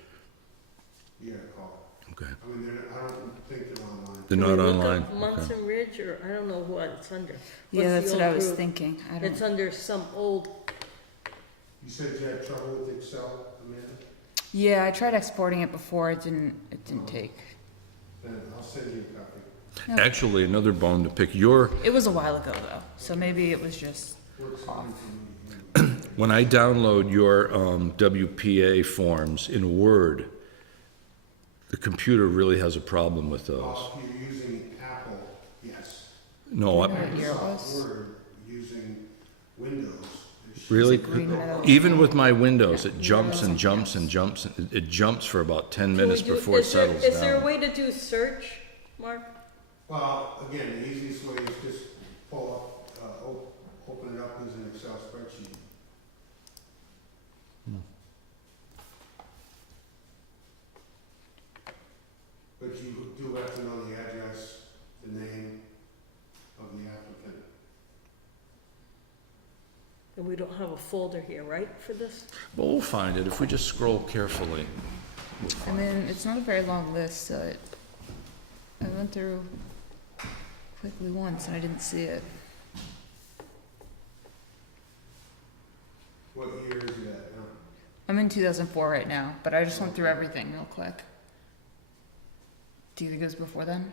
You gotta call. Okay. I mean, I don't think they're online. They're Can not we look online? up Munson Ridge, or I don't know what it's under. Yeah, What's that's the what I old was group? thinking. I It's don't, under some old, You said you had trouble with Excel, Amanda? yeah, I tried exporting it before, it didn't take. Then I'll send you a copy. No. Actually, another bone to pick. It was a while ago though, so maybe it was just Works off. fine for me. When I download your WPA forms in Word, the computer really has a problem with those. If you're using Apple, yes. No, Do you know what year it was? Microsoft Word using Windows. it should- really? Green Meadow. Even with my Windows, it Yeah. jumps and Yeah. jumps and jumps. It jumps for about 10 can we minutes do, before it is there, settles is there a down. way to do search, Mark? Well, again, the easiest way is just pull up, open it up as an Excel spreadsheet. But you do have to know the address, the name of the applicant. And we don't have a folder here, right, for this? But we'll find it if we just scroll carefully. We'll I find mean, it. it's not a very long list, so I went through quickly once and I didn't see it. What year is it at now? I'm in 2004 right now, but I just went through everything real quick. Do you think it was before then?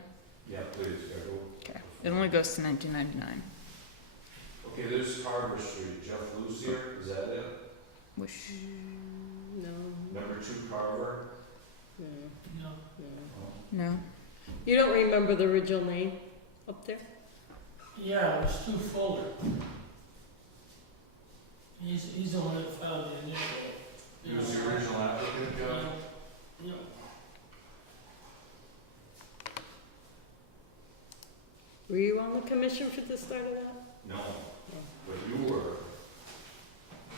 Yeah, please, go. Okay. It only goes to 1999, Okay, there's Carver Street. Jeff Lucier, is that it? which, No, Number 2 Carver? no, No. no. no? You don't remember the original name up there? Yeah, it was too fuller. He's the one that filed the initial. He was the original applicant, John? Yeah. Were you on the commission for the start of that? No, but you were.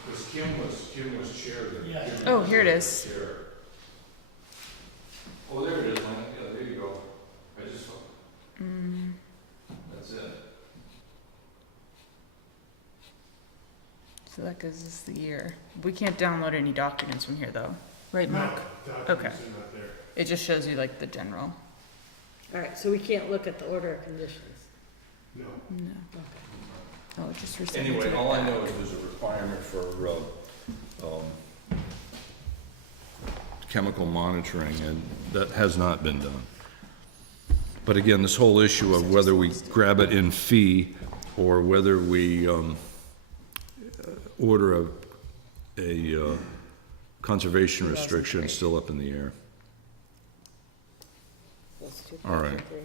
Because Kim was chair then. Yeah. Kim Oh, was here it the is. chair. Oh, there it is, Lynn. Yeah, there you go. I just, Mm, that's it. so that gives us the year. We can't download any documents from here though, right, No, Mark? documents are not there. It just shows you like the general. All right, so we can't look at the order of conditions. No. No. Oh, it just rescinded to Anyway, the all I back. know is there's a requirement for, chemical monitoring, and that has not been done. But again, this whole issue of whether we grab it in fee or whether we order a conservation restriction is still up in the air. That's All right. 2003.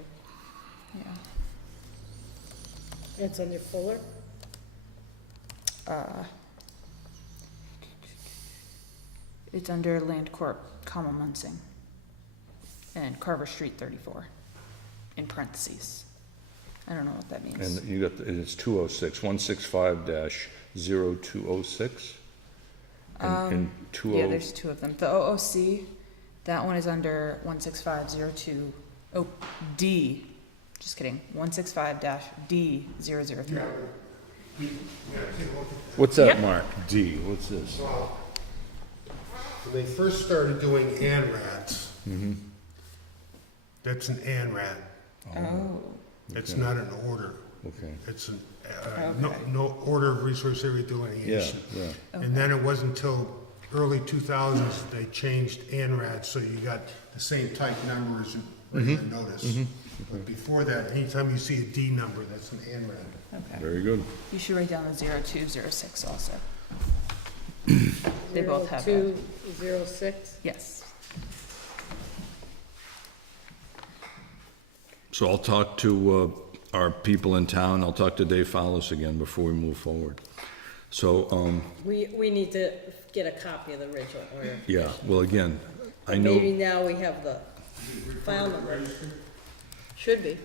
Yeah. It's under Fuller? It's under Land Corp, comma Munsing, and Carver Street 34, in parentheses. I don't know what that means. And you got, it's 206, 165-0206? And Yeah, there's two of them. The OOC, that one is under 16502, oh, D, just kidding, 165-D003. Yeah, we gotta take a look at What's that Yep. mark? D, what's this? that. Well, when they first started doing ANRADs, Mm-hmm. that's an ANRAD. Oh, It's Okay. not an order. Okay, It's an, Okay. no order of resource area yeah, delineation. yeah. And then it wasn't until early 2000s that they changed ANRAD, so you got the same type number as a regular notice. But before that, anytime you see a D number, that's an ANRAD. okay. Very good. You should write down the 0206 also. They both have a, 0206? yes. So I'll talk to our people in town, I'll talk to Dave Fowles again before we move forward. So, We need to get a copy of the original order. yeah, well, again, I Maybe know, now we have the file number. Should be.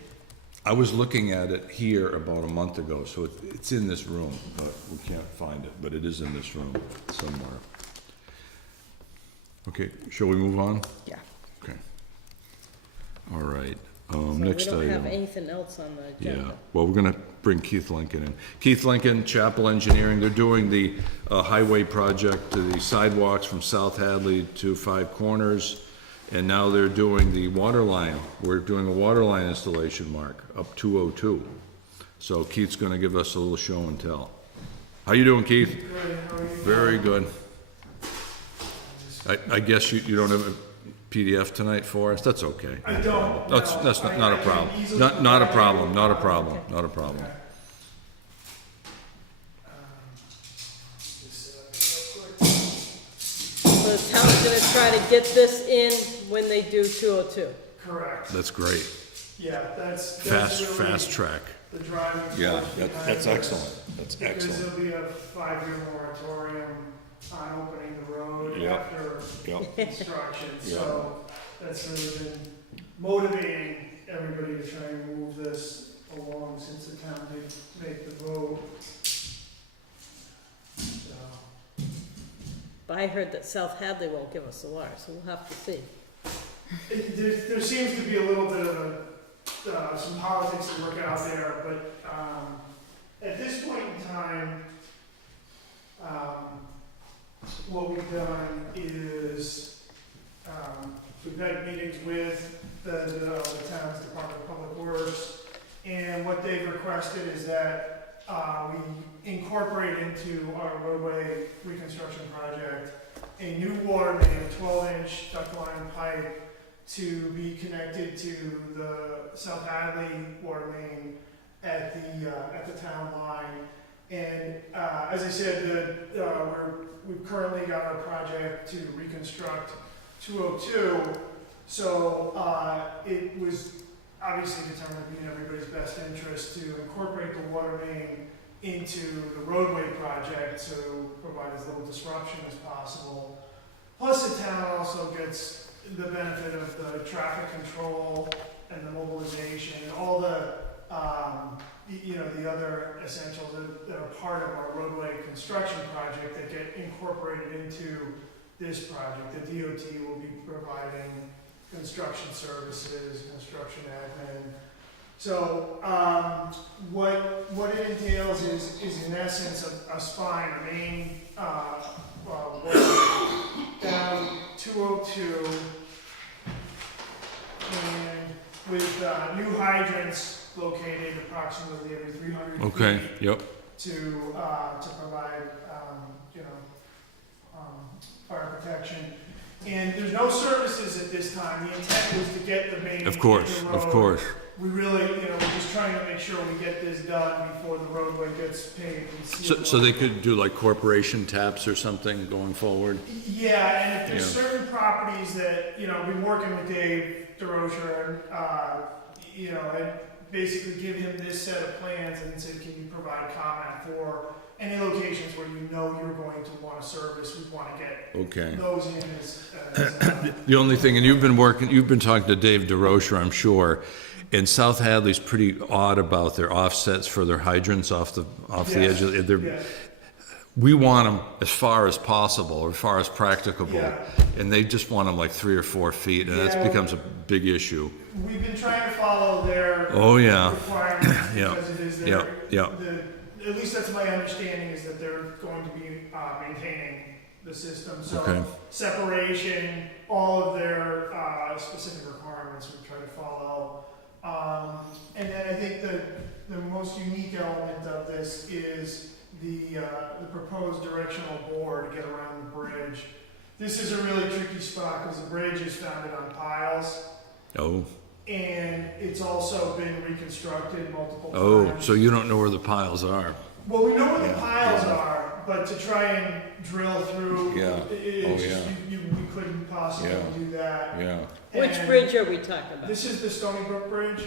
I was looking at it here about a month ago, so it's in this room, but we can't find it, but it is in this room somewhere. Okay, shall we move on? Yeah. Okay. All right, So next we don't have item. anything else on the Yeah, agenda. well, we're gonna bring Keith Lincoln in. Keith Lincoln, Chapel Engineering, they're doing the highway project, the sidewalks from South Hadley to Five Corners, and now they're doing the water line. We're doing a water line installation, Mark, up 202. So Keith's gonna give us a little show and tell. How you doing, Keith? Good, how are you? Very good. I guess you don't have a PDF tonight for us? That's okay. I don't. That's no. not a I can problem. easily Not a provide problem, you- not a problem, not a problem. Okay. Just set up real quick. So the town's gonna try to get this in when they do 202. Correct. That's great. Yeah, that's Fast, really fast track. the driving force Yeah, behind that's this. excellent. That's Because excellent. there'll be a 5-year moratorium on opening the road Yep. after Yep. construction. Yeah. So that's really been motivating everybody to try and move this along since the town did make the vote. So, But I heard that South Hadley won't give us the water, so we'll have to see. there seems to be a little bit of some politics to work out there, but at this point in time, what we've done is we've had meetings with the town's Department of Public Works, and what they've requested is that we incorporate into our roadway reconstruction project a new water main, a 12-inch duct line pipe, to be connected to the South Hadley water main at the town line. And as I said, we've currently got our project to reconstruct 202. So it was obviously determined to be in everybody's best interest to incorporate the water main into the roadway project to provide as little disruption as possible. Plus, the town also gets the benefit of the traffic control and the mobilization and all the, the other essentials that are part of our roadway construction project that get incorporated into this project. The DOT will be providing construction services, construction admin. So what it entails is in essence a spine, a main down 202, and with new hydrants located approximately every 300 Okay, feet yep. to provide fire protection. And there's no services at this time. The intent was to get the main Of course, in the of road course. we really, we're just trying to make sure we get this done before the roadway gets paved and sealed. So they could do like corporation taps or something going forward? Yeah, and if there's certain properties that, I've been working with Dave DeRocher, and basically give him this set of plans and said, can you provide comment for any locations where you're going to want to service, we want to get Okay. those in as The only thing, and you've been talking to Dave DeRocher, I'm sure, and South Hadley's pretty odd about their offsets for their hydrants off the edge of, yes. we want them as far as possible, or as far as practicable, Yeah. and they just want them like 3 or 4 feet, and that Yeah. becomes a big issue. We've been trying to follow their Oh, yeah. requirements Yeah. because it is Yeah, yeah. at least that's my understanding, is that they're going to be maintaining the system. So Okay. separation, all of their specific requirements we try to follow. And then I think the most unique element of this is the proposed directional board to get around the bridge. This is a really tricky spot because the bridge is founded on piles. Oh, And it's also been reconstructed multiple oh, times. so you don't know where the piles are? Well, we know where the Yeah, piles yeah. are, but to try and drill through, Yeah. it's Oh, just, yeah. we couldn't possibly Yeah. do that. Yeah. Which And bridge are we talking about? This is the Stony Brook Bridge.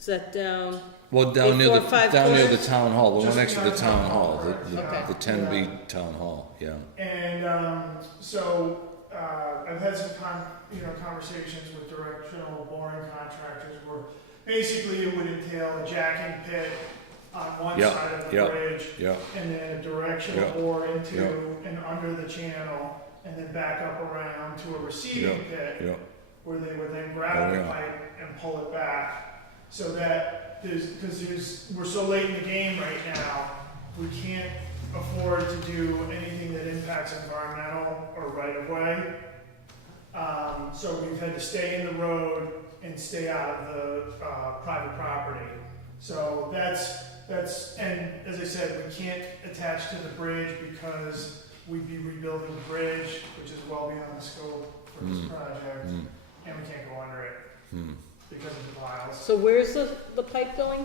Is that down, Well, down near Before Five down near the Corners? town hall, the one Just next to the beyond town town hall, hall, right. the 10B town hall, yeah. And so I've had some conversations with directional boring contractors where basically it would entail a jacking pit on one Yeah, side of the yeah. bridge, Yeah, and then a directional Yeah, bore into yeah. and under the channel, and then back up around to a receiving pit yeah, where they would then grab Oh, the yeah. pipe and pull it back. So that we're so late in the game right now, we can't afford to do anything that impacts environmental or right of way. So we've had to stay in the road and stay out of the private property. So that's, and as I said, we can't attach to the bridge because we'd be rebuilding the bridge, which is well beyond the scope for this project, and we can't go under it because of the piles. so where's the pipe going?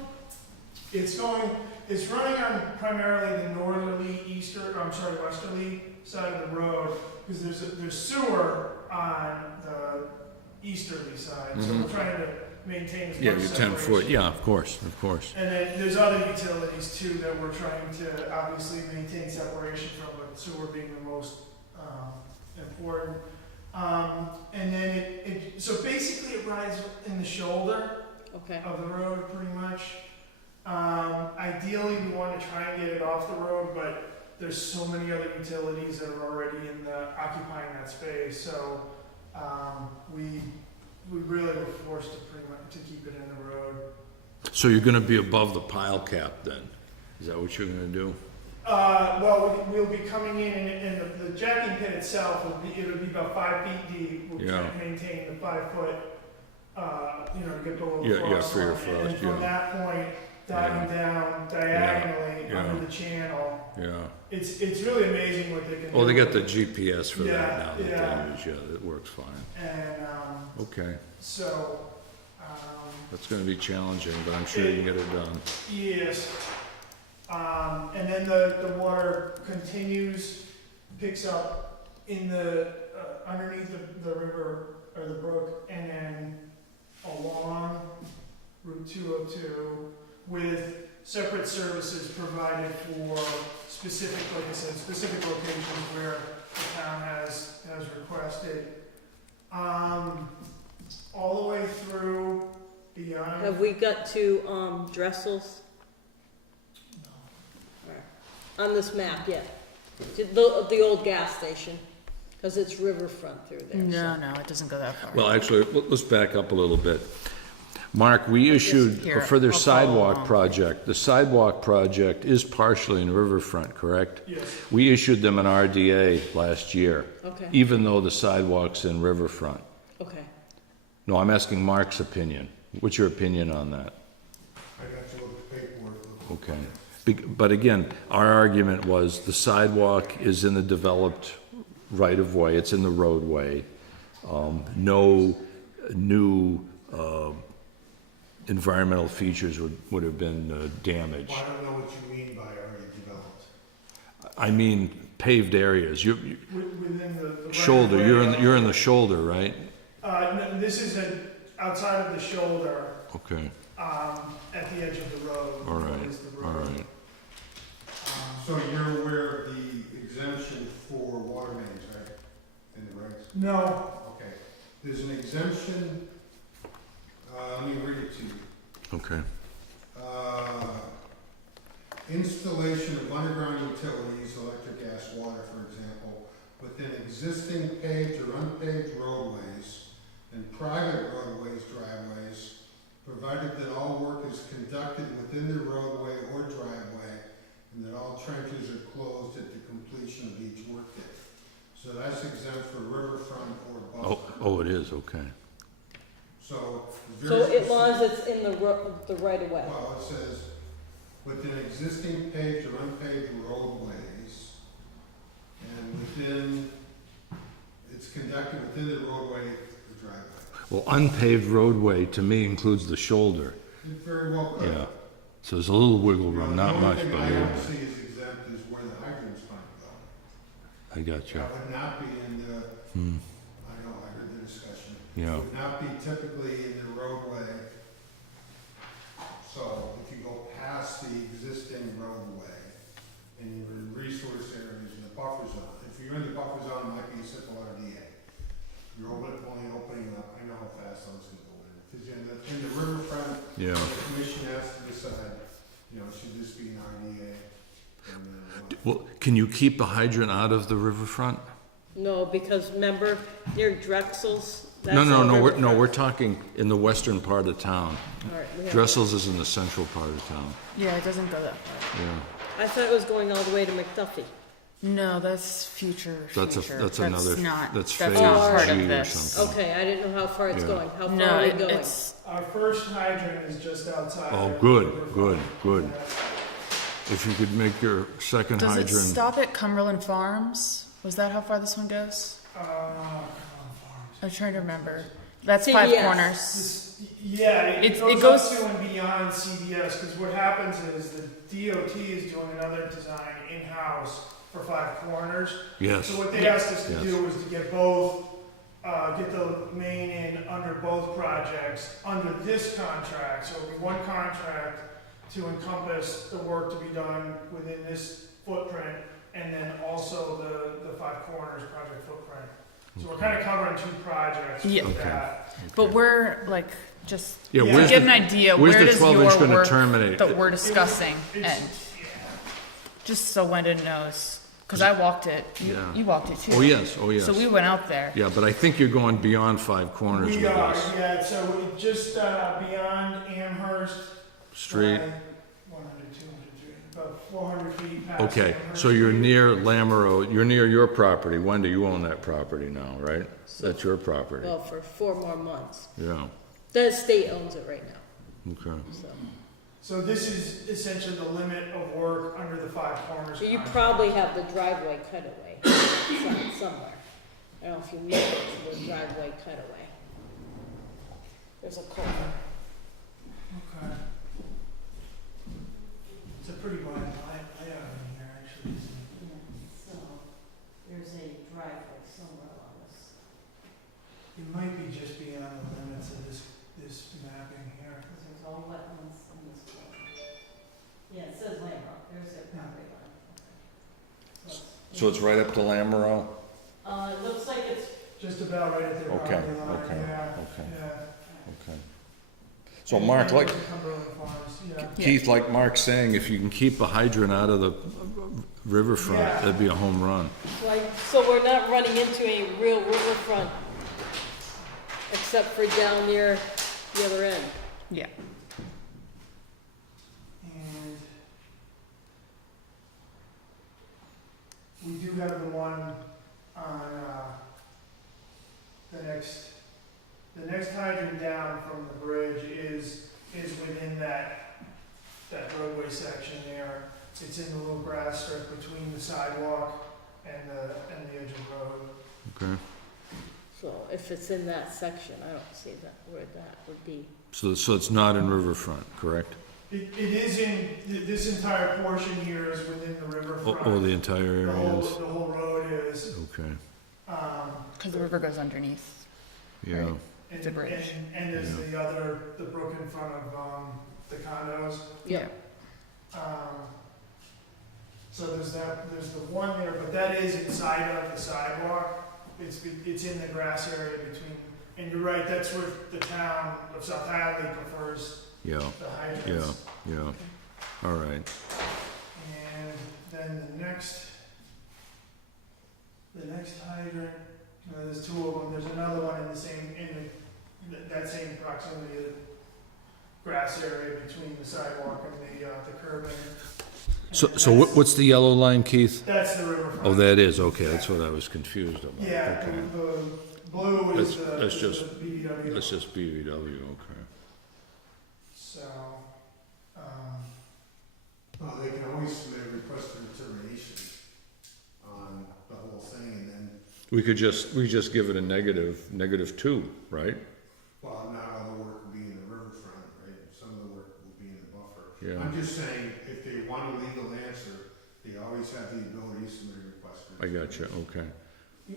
It's running on primarily the westerly side of the road, because there's sewer on the easterly side, so we're trying to maintain as much yeah, you're 10 foot, separation. yeah, of course. And then there's other utilities too that we're trying to obviously maintain separation from, but sewer being the most important. And then so basically it rides in the shoulder Okay, of the road pretty much. Ideally, we want to try and get it off the road, but there's so many other utilities that are already occupying that space, so we really were forced to pretty much to keep it in the road. So you're gonna be above the pile cap then? Is that what you're gonna do? Well, we'll be coming in, and the jacking pit itself it'll be about 5 feet deep. We'll try and maintain the 5 foot, to get the little frost for your line. And frost, from yeah. that point, diving down diagonally Yeah. under the channel. Yeah. It's really amazing what they can do. Well, they got the GPS for that Yeah, now that yeah. they use, yeah, it works fine. And Okay, so, that's gonna be challenging, but I'm sure you can get it done. yes. And then the water continues, picks up in underneath the river or the brook, and then along Route 202 with separate services provided for specific, like I said, specific locations where the town has requested. All the way through beyond. have we got to, Dressels? On this map, yeah. The old gas station, because it's riverfront through there. No, no, it doesn't go that far. Well, actually, let's back up a little bit. Mark, we issued, Here, for their I'll follow sidewalk along. project, the sidewalk project is partially in Riverfront, correct? Yes. We issued them an RDA last year, Okay, even though the sidewalk's in Riverfront. okay. No, I'm asking Mark's opinion. What's your opinion on that? I'd have to look at the paperwork. Okay. But again, our argument was the sidewalk is in the developed right-of-way, it's in the roadway. No new environmental features would have been damaged. Well, I don't know what you mean by already developed. I mean paved areas. Within the. Shoulder, right-of-way, you're in the shoulder, right? No, this is outside of the shoulder, Okay, at the edge of the road. all right, is the all road. right. So you're aware of the exemption for water mains, right? In the regs? No, Okay. There's an exemption, let me read it to you. Okay, Installation of underground utilities, electric, gas, water, for example, within existing paved or unpaved roadways and private roadways, driveways, provided that all work is conducted within the roadway or driveway and that all trenches are closed at the completion of each workday. So that's exempt for riverfront or buffer. oh, it is, okay. So. So as long as it's in the right of way. Well, it says, within existing paved or unpaved roadways, and within, it's conducted within the roadway or driveway. Well, unpaved roadway to me includes the shoulder, It very well could. yeah. So there's a little wiggle room, not much, but The a only little thing I don't bit. see is exempt is where the hydrants might go. I got you. That would not be in the, Hmm, I know, I heard the discussion. yeah, Would not be typically in the roadway. So if you go past the existing roadway and you're in resource areas in the buffer zone, if you're in the buffer zone, it might be a simple RDA. You're only opening up, I know how fast those can go in. Because in the riverfront, yeah. the commission has to decide, should this be an RDA? And then, Well, can you keep a hydrant out of the riverfront? No, because remember, near Drexel's, that's No, all we're riverfront. talking in the western part of town. All right, we have- Dressel's is in the central part of town, Yeah, it doesn't go that far. yeah. I thought it was going all the way to McDuffie. No, that's future. That's another, not. that's That's phase not part G of or this. something. Okay, I didn't know how far it's Yeah. going. How far No, are we going? it's our first hydrant is just outside. Oh, of good, the riverfront. good, good. Yeah. If you could make your second Does it hydrant, stop at Cumberland Farms? Was that how far this one goes? I'm trying to remember. That's Five CVS. Corners. Yeah, it It goes, goes- up to and beyond CBS, because what happens is the DOT is doing another design in-house for Five Corners. yes, So what they asked us to Yes. do was to get both, get the main in under both projects, under this contract. So it'll be one contract to encompass the work to be done within this footprint, and then also the Five Corners project footprint. So we're kind of covering two projects Yeah. with Okay. that. But we're like just Yeah, Yeah. to where's get an the, idea. where's Where the does 12 inch your gonna work terminate? that we're discussing It's- end? yeah. Just so Wenda knows, because I walked it. Yeah. You walked it too. Oh, yes, oh, yes. So we went out there. Yeah, but I think you're going beyond Five Corners with We are, this. yeah, so we just beyond Amherst. Street, by 100, 200, about 400 feet past. okay, Amherst so you're Street. near Lamoureux, you're near your property. Wenda, you own that property now, right? That's your property, Well, for 4 more months. yeah, The state owns it right now, okay. so. So this is essentially the limit of work under the Five Corners. So you contract. probably have the driveway cutaway somewhere. I don't know if you make it to the driveway cutaway. There's a culvert. Okay. It's a pretty wide layout in here, actually. So, there's a driveway somewhere along this. It might be just beyond the limits of this mapping here. Because there's all wetlands in this corner. Yeah, it says Lamro, there's their property line. Okay. So it's right up to Lamoureux? It looks like it's, Just about right at their Okay, property line, okay, yeah. okay. Yeah. Okay. So Mark, like, Cumberland Farms, yeah. Keith, like Mark's saying, if you can keep a hydrant out of the riverfront, Yeah. that'd be a home run. like, so we're not running into a real riverfront, except for down near the other end. Yeah. And we do have the one on, the next hydrant down from the bridge is within that roadway section there. It's in the little grass strip between the sidewalk and the edge of the road. Okay. So if it's in that section, I don't see that, where that would be. So it's not in Riverfront, correct? It is in, this entire portion here is within the riverfront. Oh, the entire The area whole, is? the whole road is, Okay, Because the river goes underneath. yeah, Right. It's a and, bridge. and there's Yeah. the other, the brook in front of, the condos. Yeah. So there's that, there's the one there, but that is inside of the sidewalk. It's in the grass area between, and you're right, that's where the town of South Hadley prefers yeah, the hydrants. yeah, all right. And then the next hydrant, there's two of them, there's another one in the same, that same proximity of the grass area between the sidewalk and the curbing. So what's the yellow line, Keith? That's the riverfront. Oh, that is, okay, that's what I was confused about. Yeah, Okay. the blue is the, That's is just- the BBW. That's just BVW, okay. So, Well, they can always submit a request for determination on the whole thing, and then, We just give it a -2, right? well, not all the work will be in the riverfront, right? Some of the work will be in the buffer. Yeah. I'm just saying, if they want a legal answer, they always have the ability to submit a request for I got you, determination. okay.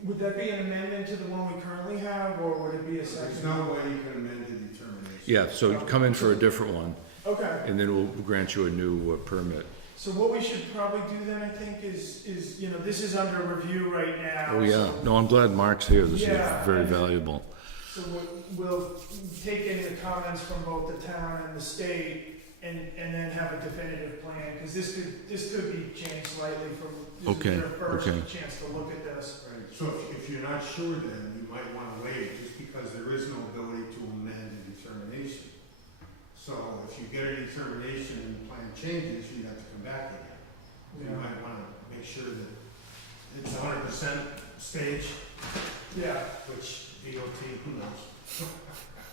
would that be an amendment to the one we currently have, or would it be a second? There's no way you can amend the determination. Yeah, so come in for a different one, Okay, and then we'll grant you a new permit. so what we should probably do then, I think, is, this is under review right now. Oh, yeah, so- no, I'm glad Mark's here, this is Yeah. very valuable. So we'll take in the comments from both the town and the state, and then have a definitive plan, because this could be changed slightly from, this Okay, is their first okay. chance to look at this. Right, so if you're not sure then, you might wanna wait, just because there is no ability to amend a determination. So if you get a determination and the plan changes, you'd have to come back again. You Yeah. might wanna make sure that it's 100% stage, Yeah, which DOT, who knows?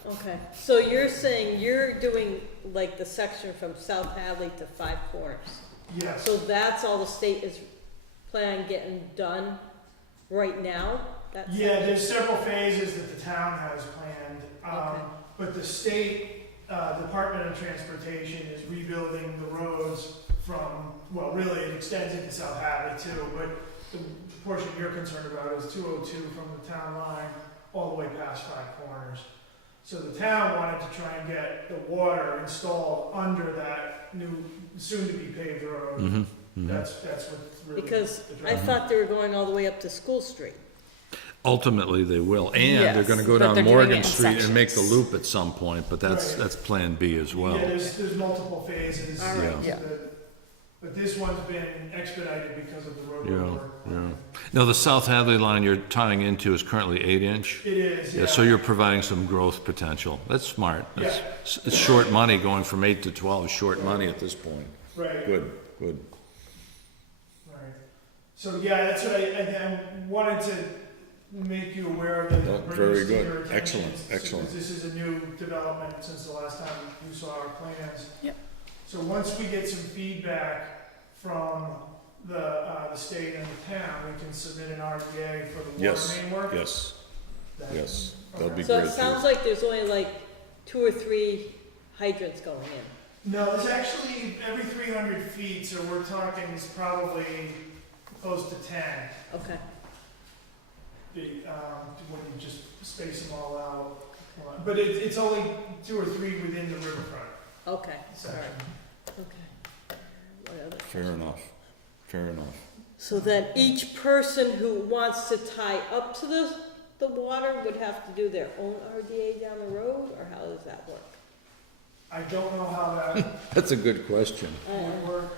Okay, so you're saying you're doing like the section from South Hadley to Five Corners? yes, So that's all the state is planning getting done right now? That's yeah, there's several phases that the town has planned, Okay. but the state, Department of Transportation is rebuilding the roads from, well, really, it extends into South Hadley too, but the portion you're concerned about is 202 from the town line all the way past Five Corners. So the town wanted to try and get the water installed under that new, soon-to-be paved road. Mm-hmm. That's what's really. Because the I driver. thought they were going all the way up to School Street. Ultimately, they will, and they're Yes, gonna go but down they're doing Morgan it in Street and make the sections. loop at some point, but Right. that's Plan B as well. Yeah, there's multiple phases. All right. Yeah. But this one's been expedited because of the road Yeah, work. yeah. Now, the South Hadley line you're tying into is currently 8-inch? It is, Yeah, so you're providing some growth potential. That's smart. That's, it's short money, going from 8 to 12 is short money at this point. Right, Good, good. right. So, yeah, that's what I wanted to make you aware of it. Oh, bring very this to good. your attention, Excellent, since excellent. This is a new development since the last time you saw our plans. Yep. So once we get some feedback from the state and the town, we can submit an RDA for the water Yes, main work. yes, That- yes. That'd okay. be So great. it sounds like there's only like 2 or 3 hydrants going in. No, there's actually every 300 feet, so we're talking it's probably close to 10. Okay, When you just space them all out. But it's only 2 or 3 within the riverfront okay, section. okay. What other- Fair enough, fair enough. So then each person who wants to tie up to the water would have to do their own RDA down the road, or how does that work? I don't know how that That's a good question. would work.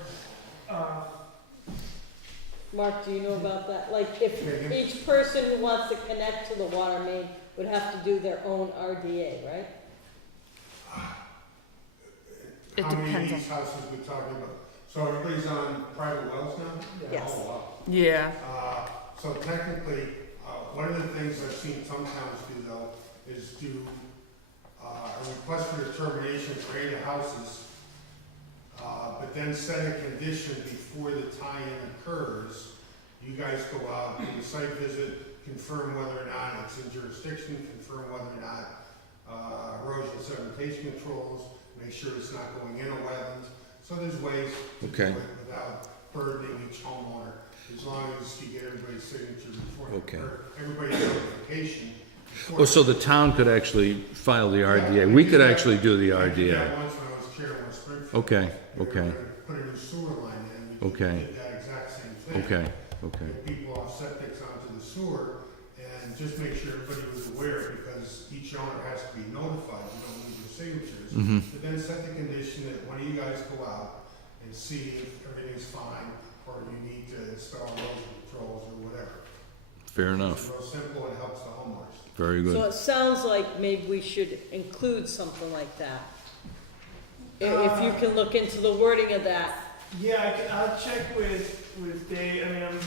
Mark, do you know about that? Like, if each person who wants to connect to the water main would have to do their own RDA, right? It How many of depends on- these houses we're talking about? So everybody's on private wells now? Yes. Oh, wow. Yeah. So technically, one of the things I've seen some towns do though, is do a request for determination for 8 houses, but then set a condition before the tie-in occurs. You guys go out, do a site visit, confirm whether or not it's in jurisdiction, confirm whether or not erosion sedimentation controls, make sure it's not going in a wetlands. So there's ways to do Okay. it without burdening each homeowner, as long as you get everybody's signature before, Okay. or everybody's notification. before- Oh, so the town could actually file the RDA, we could actually do the I did RDA. that once when I was chair of Springfield. Okay, We were okay, gonna Put a new sewer line in, we Okay. did that exact same thing. okay, okay, Get people off septics onto the sewer, and just make sure everybody was aware, because each owner has to be notified, you don't need your signatures. mhm, But then set the condition that one of you guys go out and see if everything's fine, or you need to install erosion controls or whatever. fair It's enough, real simple, and it helps the homeowners. very So good. it sounds like maybe we should include something like that. If you can look into the wording of that. Yeah, I'll check with Dave, I mean, I'm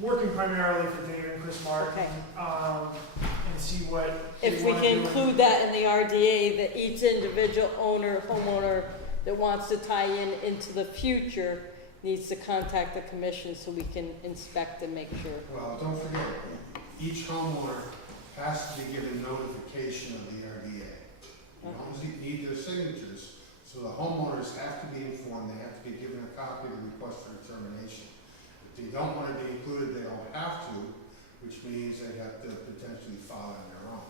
working primarily for Dave and Chris Martin, Okay. and see what they If we wanna can do. include that in the RDA, that each individual homeowner that wants to tie into the future needs to contact the commission so we can inspect and make sure. Well, don't forget, each homeowner has to be given notification of the RDA. You don't need their signatures, so the homeowners have to be informed, they have to be given a copy of the request for determination. If they don't want to be included, they don't have to, which means they have to potentially file on their own.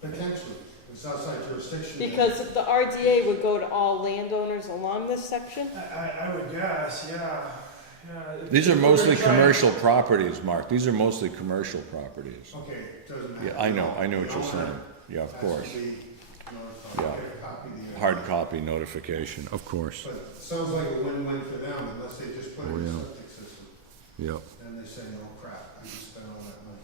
Potentially, it's outside jurisdiction. Because if the RDA would go to all landowners along this section? I would guess, yeah. If These are we're mostly trying- commercial properties, Mark, these are mostly commercial properties. Okay, doesn't matter. Yeah, I know what The you're owner saying, yeah, of has course. to be notified, Yeah. get a copy of the Hard RDA. copy notification, of course, But it sounds like a win-win for them, unless they just put it Oh, in the yeah. septic system. yep, Then they say, oh crap, I just spent all that money.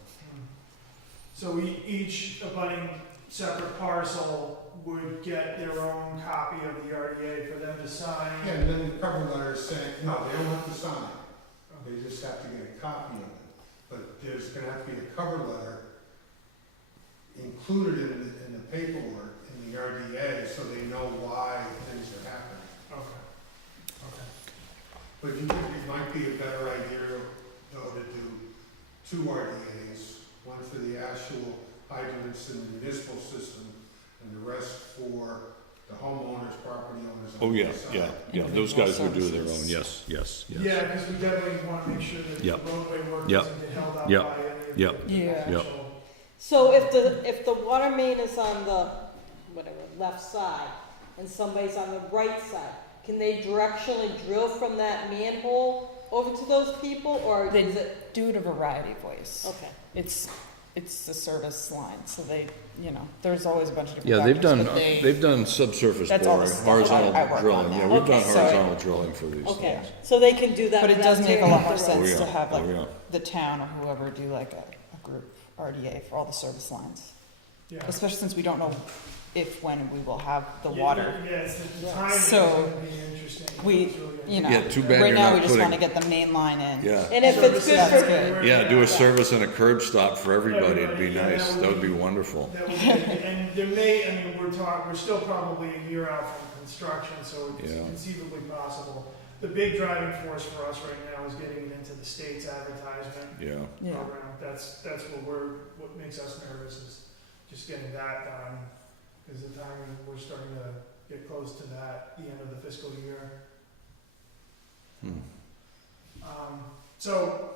So each abutting separate parcel would get their own copy of the RDA for them to sign. Yeah, and then the cover letter is saying, no, they don't have to sign it, they just have to get a copy of it. But there's gonna have to be a cover letter included in the paperwork, in the RDA, so they know why things are happening. Okay. Okay. But you think it might be a better idea, though, to do two RDAs, one for the actual hydrants in the municipal system, and the rest for the homeowners, property owners on oh, the yeah, other side. yeah, yeah, those guys would do their own, yes, yes, yes. Yeah, because we definitely want to make sure that the Yep. roadway work Yep. doesn't get held up Yep. by any of Yep. the Yeah. potential. So if the water main is on the, whatever, left side, and somebody's on the right side, can they directionally drill from that manhole over to those people, or They is it, do it a variety of ways. okay. It's the service line, so they, there's always a bunch of different Yeah, they've factors, done, but they- they've done subsurface That's all the boring, stuff horizontal I work on drilling, now. yeah, we've done Okay. horizontal drilling for these Okay, things. so they can do that But it without does make a tearing lot up more the sense road. Oh, to yeah. have Oh, like yeah. the town or whoever do like a group RDA for all the service lines. Yeah. Especially since we don't know if, when we will have the Yeah, water. Yeah, it's the Yeah. timing is So, going to be interesting. we- It's really gonna You know, Yeah, too bad right you're now not we just want to putting- get the main line in. Yeah, And if it's good That's for, good. yeah, do a service and a curb stop for everybody, it'd be Everybody, yeah, nice, that would be wonderful. That would be, and there may, I mean, we're still probably a year out from construction, so it's Yeah. conceivably possible. The big driving force for us right now is getting it into the state's advertisement Yeah, Yeah. program. That's what makes us nervous is just getting that done. Because the timing, we're starting to get close to that, the end of the fiscal year. hmm. So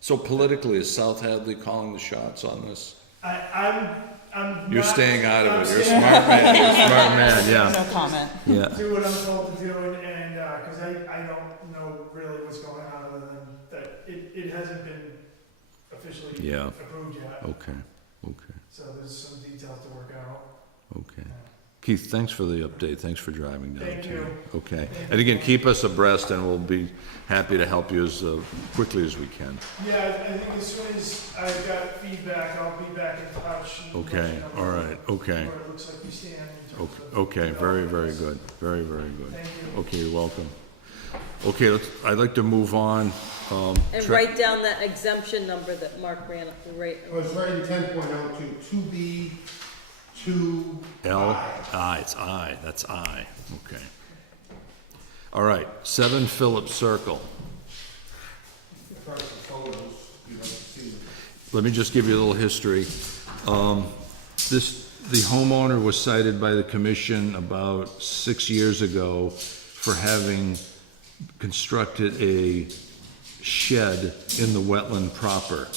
So politically, is South Hadley calling the shots on this? I'm You're not- staying out of I'm it, you're a staying- smart man, you're a smart man, yeah, No comment. yeah. Do what I'm told to do, and because I don't know really what's going on other than that it hasn't been officially Yeah. approved yet. Okay, okay, So there's some details to work out. okay. Keith, thanks for the update, thanks for driving down Thank to you. Okay, and again, keep us abreast and we'll be happy to help you as quickly as we can. Yeah, I think as soon as I've got feedback, I'll be back in touch. And let Okay, you know all right, okay, where it looks like we stand in terms okay, of okay, very, very developments. good, very, very good. Thank you. Okay, you're welcome. Okay, I'd like to move on. and write down that exemption number that Mark ran, right, It was right in 10.02, 2B, 2. It's I, that's I, okay. All right, 7 Phillips Circle. As far as the photos, you don't see them. Let me just give you a little history. the homeowner was cited by the commission about 6 years ago for having constructed a shed in the wetland proper.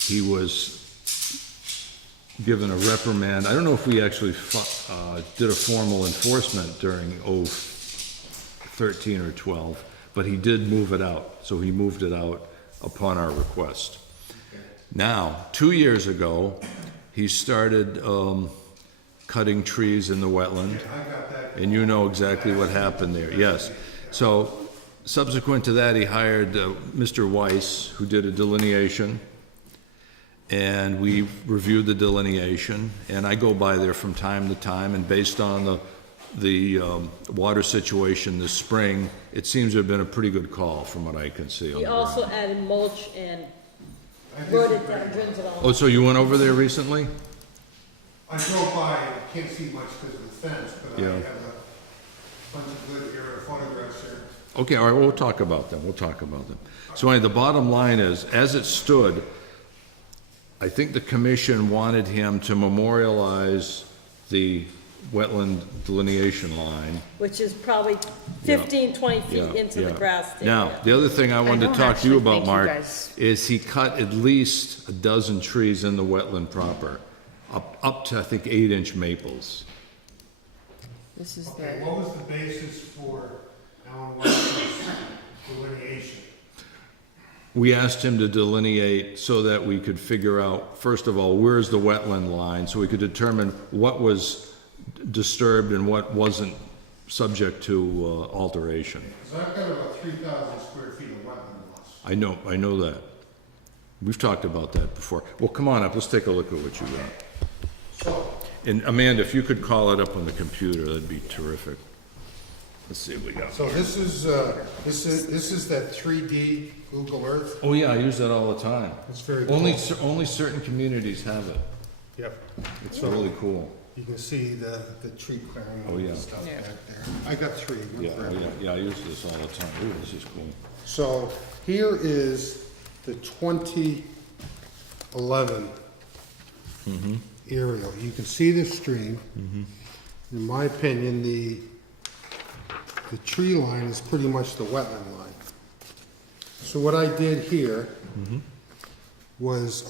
He was given a reprimand. I don't know if we actually did a formal enforcement during 13 or 12, but he did move it out. So he moved it out upon our request. Now, 2 years ago, he started cutting trees in the wetland, and you know exactly what happened there. Yes. So subsequent to that, he hired Mr. Weiss, who did a delineation, and we reviewed the delineation, and I go by there from time to time, and based on the water situation this spring, it seems to have been a pretty good call from what I can see. on He the also ground. added mulch and rhododendrons and all. Oh, so you went over there recently? I drove by, I can't see much because of the fence, but I Yeah. have a bunch of good aerial photographs here. Okay, all right, we'll talk about them, So anyway, the bottom line is, as it stood, I think the commission wanted him to memorialize the wetland delineation line. Which is probably 15, 20 feet Yeah, into the yeah. grass area. Now, the other thing I wanted to don't talk to you actually about, think you Mark, guys- is he cut at least a dozen trees in the wetland proper, up to, I think, 8-inch maples. This is Okay, the, what was the basis for Alan Webster's delineation? We asked him to delineate so that we could figure out, first of all, where's the wetland line, so we could determine what was disturbed and what wasn't subject to alteration. Because I've got about 3,000 square feet of wetland loss. I know that. We've talked about that before. Well, come on up, let's take a look at what you got. So, And Amanda, if you could call it up on the computer, that'd be terrific. Let's see what we got. so this is that 3D Google Earth. Oh, yeah, I use that all the time. It's very Only, cool. only certain communities have it. Yep. It's really cool. You can see the tree clearing Oh, yeah. and stuff Yeah. back there. I got three. one Yeah, for oh, everyone. yeah, I use this all the time. Ooh, this is cool. So here is the 2011 aerial. You can see the stream. In my opinion, the tree line is pretty much the wetland line. So what I did here was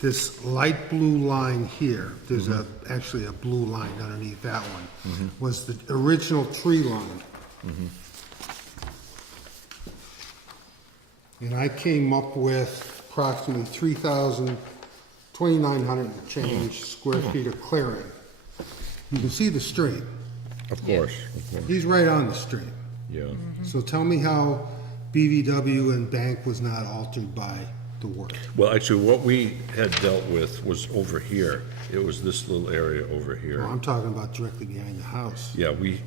this light blue line here, there's actually a blue line underneath that one, was the original tree line. And I came up with approximately 2,900 and change square feet of clearing. You can see the stream. Of course, He's right on the stream. yeah. So tell me how BVW and Bank was not altered by the work. Well, actually, what we had dealt with was over here. It was this little area over Well, here. I'm talking about directly behind the house. Yeah, we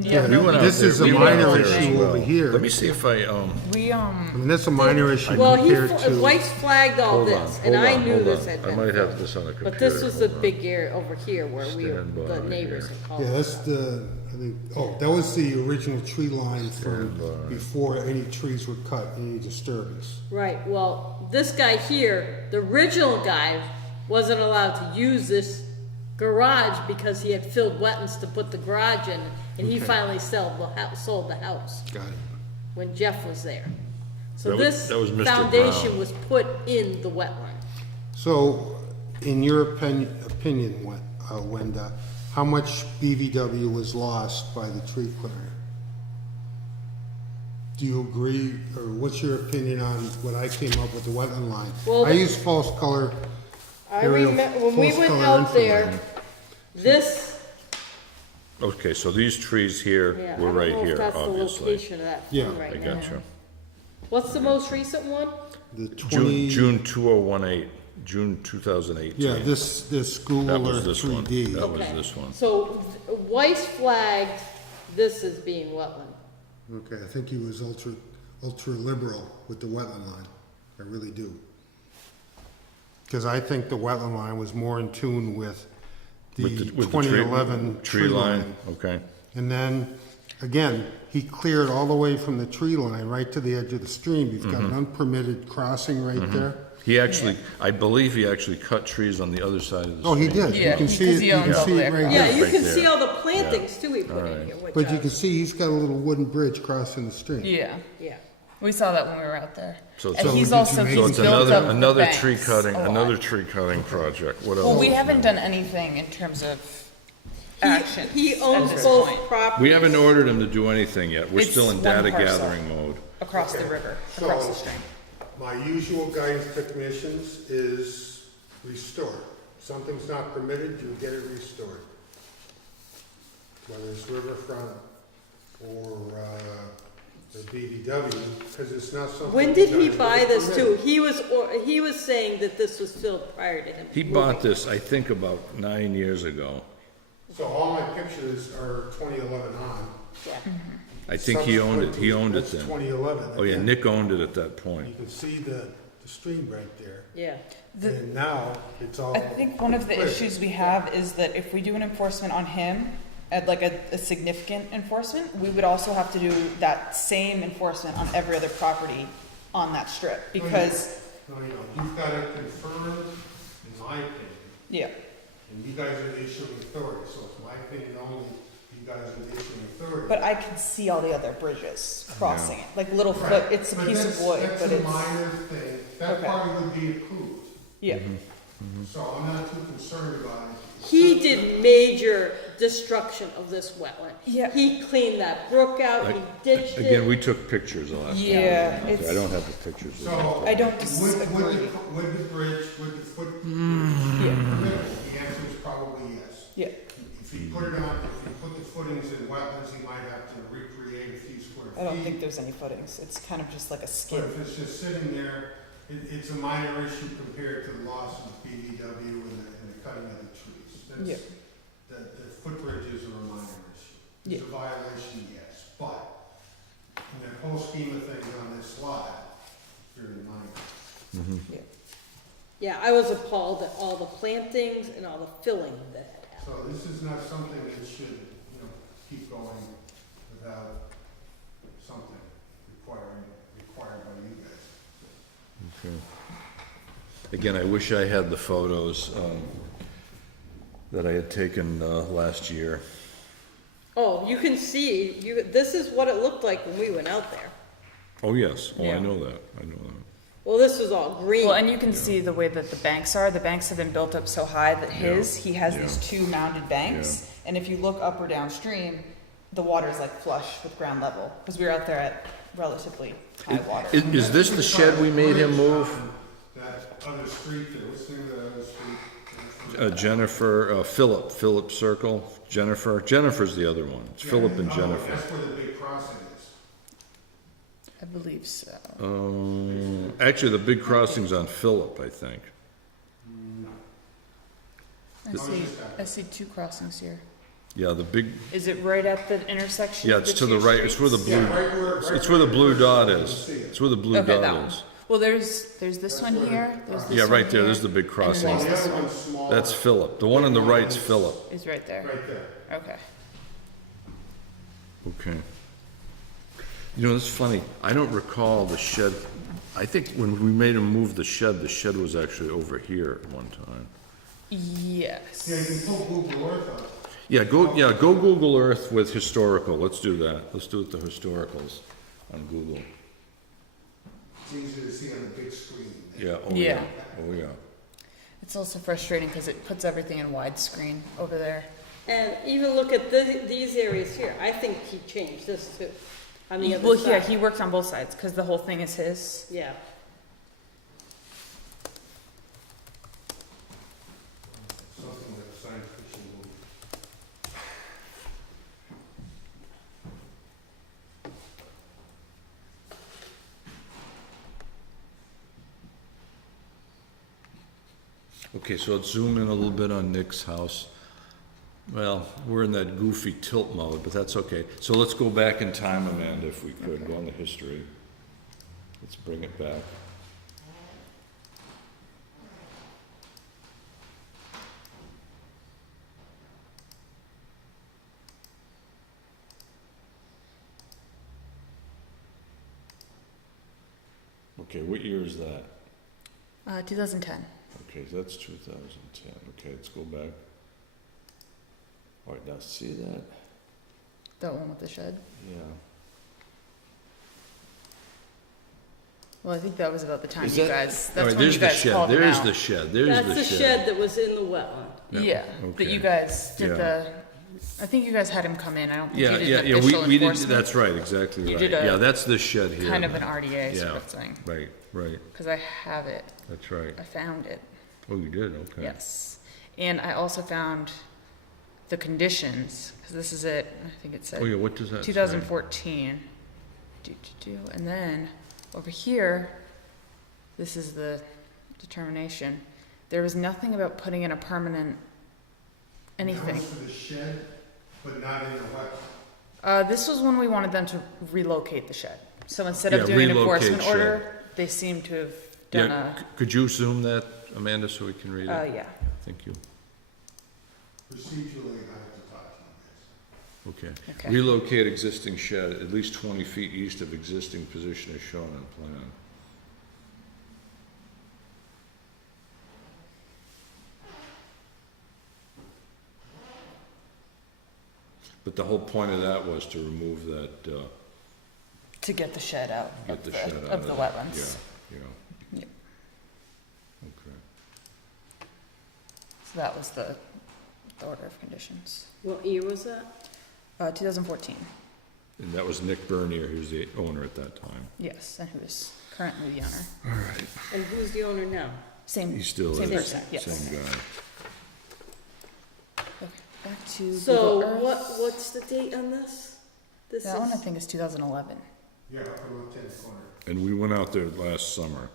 yeah, we went out This there- is a we went out minor there as issue well. over here. Let me see if I, we, I mean, that's a minor issue Well, compared to. White's flagged all hold on, this, and hold I on, knew hold this on. had I been might have filled. this on a computer. But this was the Hold on. big area over here where we were, Stand the by neighbors here. had called. Yeah, that's the, I think, oh, that was the original tree line from Stand by. before any trees were cut, any disturbance. Right, well, this guy here, the original guy, wasn't allowed to use this garage because he had filled wetlands to put the garage in, and he Okay. finally sold the house Got it. when Jeff was there. So That was- this that was Mr. foundation Brown. was put in the wetland. So, in your opinion, Wenda, how much BVW was lost by the tree clearing? Do you agree, or what's your opinion on what I came up with the wetland line? Well, I used false color. I Aerial remember, when we false went color out there, infrared. this, Okay, so these trees here yeah, I were don't right know if here, that's the obviously. location of that Yeah, thing right I now. got you. What's the most recent one? The June, 20. June 2018, June 2018. Yeah, this That Google was Earth this one. 3D. That was Okay. this one. So Weiss flagged this as being wetland. Okay, I think he was ultra liberal with the wetland line. I really do. Because I think the wetland line was more in tune with the With the tree- 2011 tree line. Okay. And then, again, he cleared all the way from the tree line right to the edge of the stream. You've got an unpermitted crossing right there. He actually, I believe he actually cut trees on the other side of the Oh, he stream. did. You Yeah, can because see it, he you can owns see over it there. right Yeah, there. you Right can there. see all the plantings too he put in Alright. here, which But you are- can see he's got a little wooden bridge crossing the stream. Yeah, yeah. we saw that when we were out there. So And it's, he's did you also, make so he's it's built up the another banks tree cutting, a lot. another tree cutting project, what else? Well, we haven't done anything in terms of action. He owns at this both point. properties. We haven't ordered him to do anything yet, we're It's still in one data parcel. gathering mode. Across the river, across the So- stream. My usual guidance to commissions is restore. Something's not permitted, you get it restored. Whether it's riverfront or, the BBW, because it's not something. When did he that's buy this too? permitted. He was saying that this was filled prior to him. He bought this, I think, about 9 years ago. So all my pictures are 2011 on. Yeah. I think he owned it That's then. 2011. Oh yeah, again. Nick owned it at that You point. can see the stream right there. Yeah. The- And now it's all. I think one of the clear. issues we have is that if we do an enforcement on him, at like a significant enforcement, we would also have to do that same enforcement on every other property on that strip, because, No, you've got it confirmed, in my opinion, yeah, and you guys are the issuing authority, so it's my opinion only, you guys are the issuing authority. but I can see all the other bridges crossing it, like little Right. foot, it's a But piece of wood, but That's a it's, minor thing, that Okay. part would be approved, yeah. so I'm not too concerned about it. He did major destruction of this wetland. Yeah. He cleaned that brook out, he ditched Again, it. we took pictures the last time. Yeah, I it's- don't have the pictures. So. I don't Would disagree. the bridge, would the foot, Yeah. permitted? The answer is probably yes. Yeah, If you put it on, if you put the footings in wetlands, you might have to recreate a few square feet. I don't think there's any footings, it's kind of just like a But skin. if it's just sitting there, it's a minor issue compared to the loss of the BVW and the cutting of the trees. Yeah. The footbridges are a minor issue. It's a violation, yes, but in the whole scheme of things on this lot, it's very minor. Yeah, I was appalled at all the plantings and all the filling that had happened. So this is not something that should, keep going without something required by you guys. Okay. Again, I wish I had the photos that I had taken last year. Oh, you can see, this is what it looked like when we went out there. Oh, yes, oh, I Yeah. know that, I know that. Well, this was all green. Well, and you can see the way that the banks are, the banks have been built up so high that he has Yeah. these two mounded banks, and if you look up or downstream, the water's like flush with ground level, because we were out there at relatively high water. Is this the shed we made him move? That other street there, what's the name of that other street? Jennifer, Philip Circle, Jennifer's the other one, it's Philip and Oh, Jennifer. that's where the big crossing is. I believe so. Actually, the big crossing's on Philip, I think. I see two crossings here. Yeah, the big, Is it right at the intersection? yeah, of it's the to the two right, it's where the streets? blue, it's where the blue dot is. It's where the blue Okay, that dot one. is. Well, there's this one here, there's this Yeah, one right there, here, there's the big and crossing. then The there's this other one, one's smaller. That's Philip. The one on the right's Philip. is right there. Right there. Okay. Okay. You know, it's funny, I don't recall the shed, I think when we made him move the shed was actually over here at one time. Yes. Yeah, you can pull Google Earth up. Yeah, go Google Earth with historical, let's do that. Let's do it the historicals on Google. It's easier to see on the big screen. Yeah, oh yeah, Yeah. oh yeah. It's also frustrating because it puts everything in widescreen over there. And even look at these areas here. I think he changed this too, on the other Well, side. yeah, he worked on both sides because the whole thing is his. Yeah. Something that science fiction movie. Okay, so let's zoom in a little bit on Nick's house. Well, we're in that goofy tilt mode, but that's okay. So let's go back in time, Amanda, if we could, go on the history. Let's bring it back. Okay, what year is that? 2010. Okay, so that's 2010. Okay, let's go back. All right, now see that? That one with the shed? Yeah. Well, I think that was about the time Is you that- guys, All that's right, when you there's the guys shed. called them There's out. the shed. There's That's the the shed that was in the wetland. Yeah, but you okay. guys did Yeah. I think you guys had him come in, I don't think Yeah, you did yeah, an yeah, official we did, enforcement. that's right, exactly You right. did a Yeah, that's this shed here. Kind of an RDA sort Yeah. of thing, Right, right, because I have it, that's right. I found it, Oh, you did, okay. yes. And I also found the conditions, because this is it, I think it Oh, said yeah, what does that say? 2014. And then, over here, this is the determination. There was nothing about putting in a permanent That anything. was for the shed, but not in the wetland. This was when we wanted them to relocate the shed. So instead of Yeah, doing an relocate enforcement shed. order, they seem to have done Yeah, could you zoom that, Amanda, so we can read it? yeah. Thank you. Procedurally, I have to talk to you guys. Okay. Okay. Relocate existing shed at least 20 feet east of existing position as shown on plan. But the whole point of that was to remove that, To get the shed out get the shed out of the that. wetlands. Yeah, yeah. Yep. Okay. So that was the order of conditions. What year was that? 2014, And that was Nick Bernier, who was the owner at that time. yes, and who is currently the owner. All right. And who's the owner now? Same, He still same is, person, yes. same guy. Okay, back to So Google Earth. what's the date on this? This That one I is, think is 2011. Yeah, upper left-hand corner. And we went out there last summer.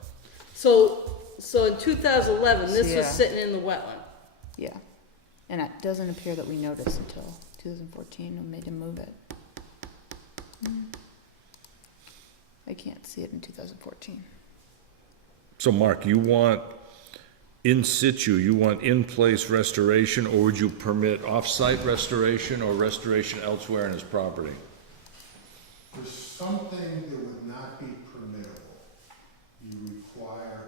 so in 2011, this was Yeah. sitting in the wetland. Yeah, and it doesn't appear that we noticed until 2014 when we made him move it. I can't see it in 2014. So Mark, you want in situ, you want in-place restoration, or would you permit off-site restoration or restoration elsewhere in his property? For something that would not be permittable, you require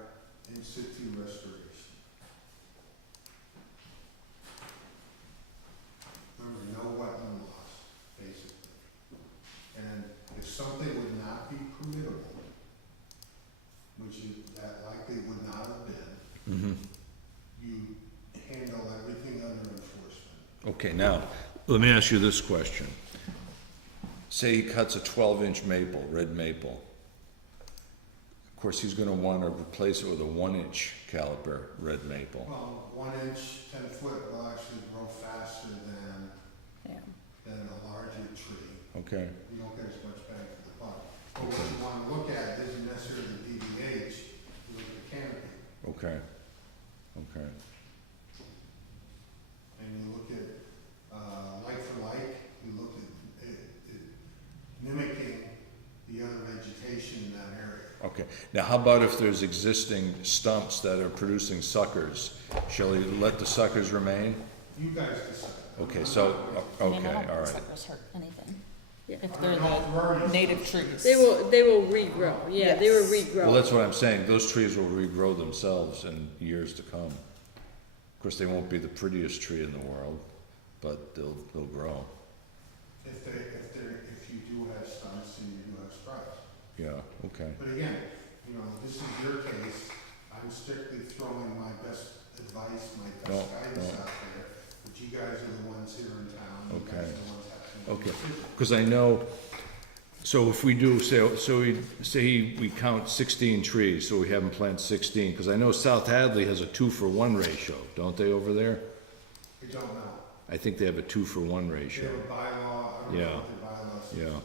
in situ restoration. Remember, no wetland loss, basically. And if something would not be permittable, which that likely would not have been, Mm-hmm. you handle everything under enforcement. Okay, now, let me ask you this question. Say he cuts a 12-inch maple, red maple. Of course, he's gonna wanna replace it with a 1-inch caliber red maple. Well, 1 inch, 10 foot will actually grow faster Yeah. than a larger tree. Okay, You don't get as much bang for the buck. But what you wanna look at isn't necessarily the DBH, you look at the canopy. okay, okay. And you look at, like for like, you look at mimicking the other vegetation in that area. Okay, now how about if there's existing stumps that are producing suckers? Shall he let the suckers remain? You guys decide. Okay, so, okay, all right. Suckers hurt anything. Yeah. If I they're don't know if we're already- the native trees. They will regrow, yeah, they will Yes. regrow. Well, that's what I'm saying, those trees will regrow themselves in years to come. Of course, they won't be the prettiest tree in the world, but they'll grow, If you do have stumps and you do have stripes. yeah, okay. But again, you know, this is your case, I'm strictly throwing my best advice, my No, best guidance no. out there. But you guys are the ones here in town, you guys Okay. are the ones having to make Okay. the decision. Because I know, so if we do, we count 16 trees, so we have them plant 16, because I know South Hadley has a 2-for-1 ratio, don't they over there? I don't know. I think they have a 2-for-1 They ratio, have a bylaw, I don't Yeah. know what their bylaw says. yeah.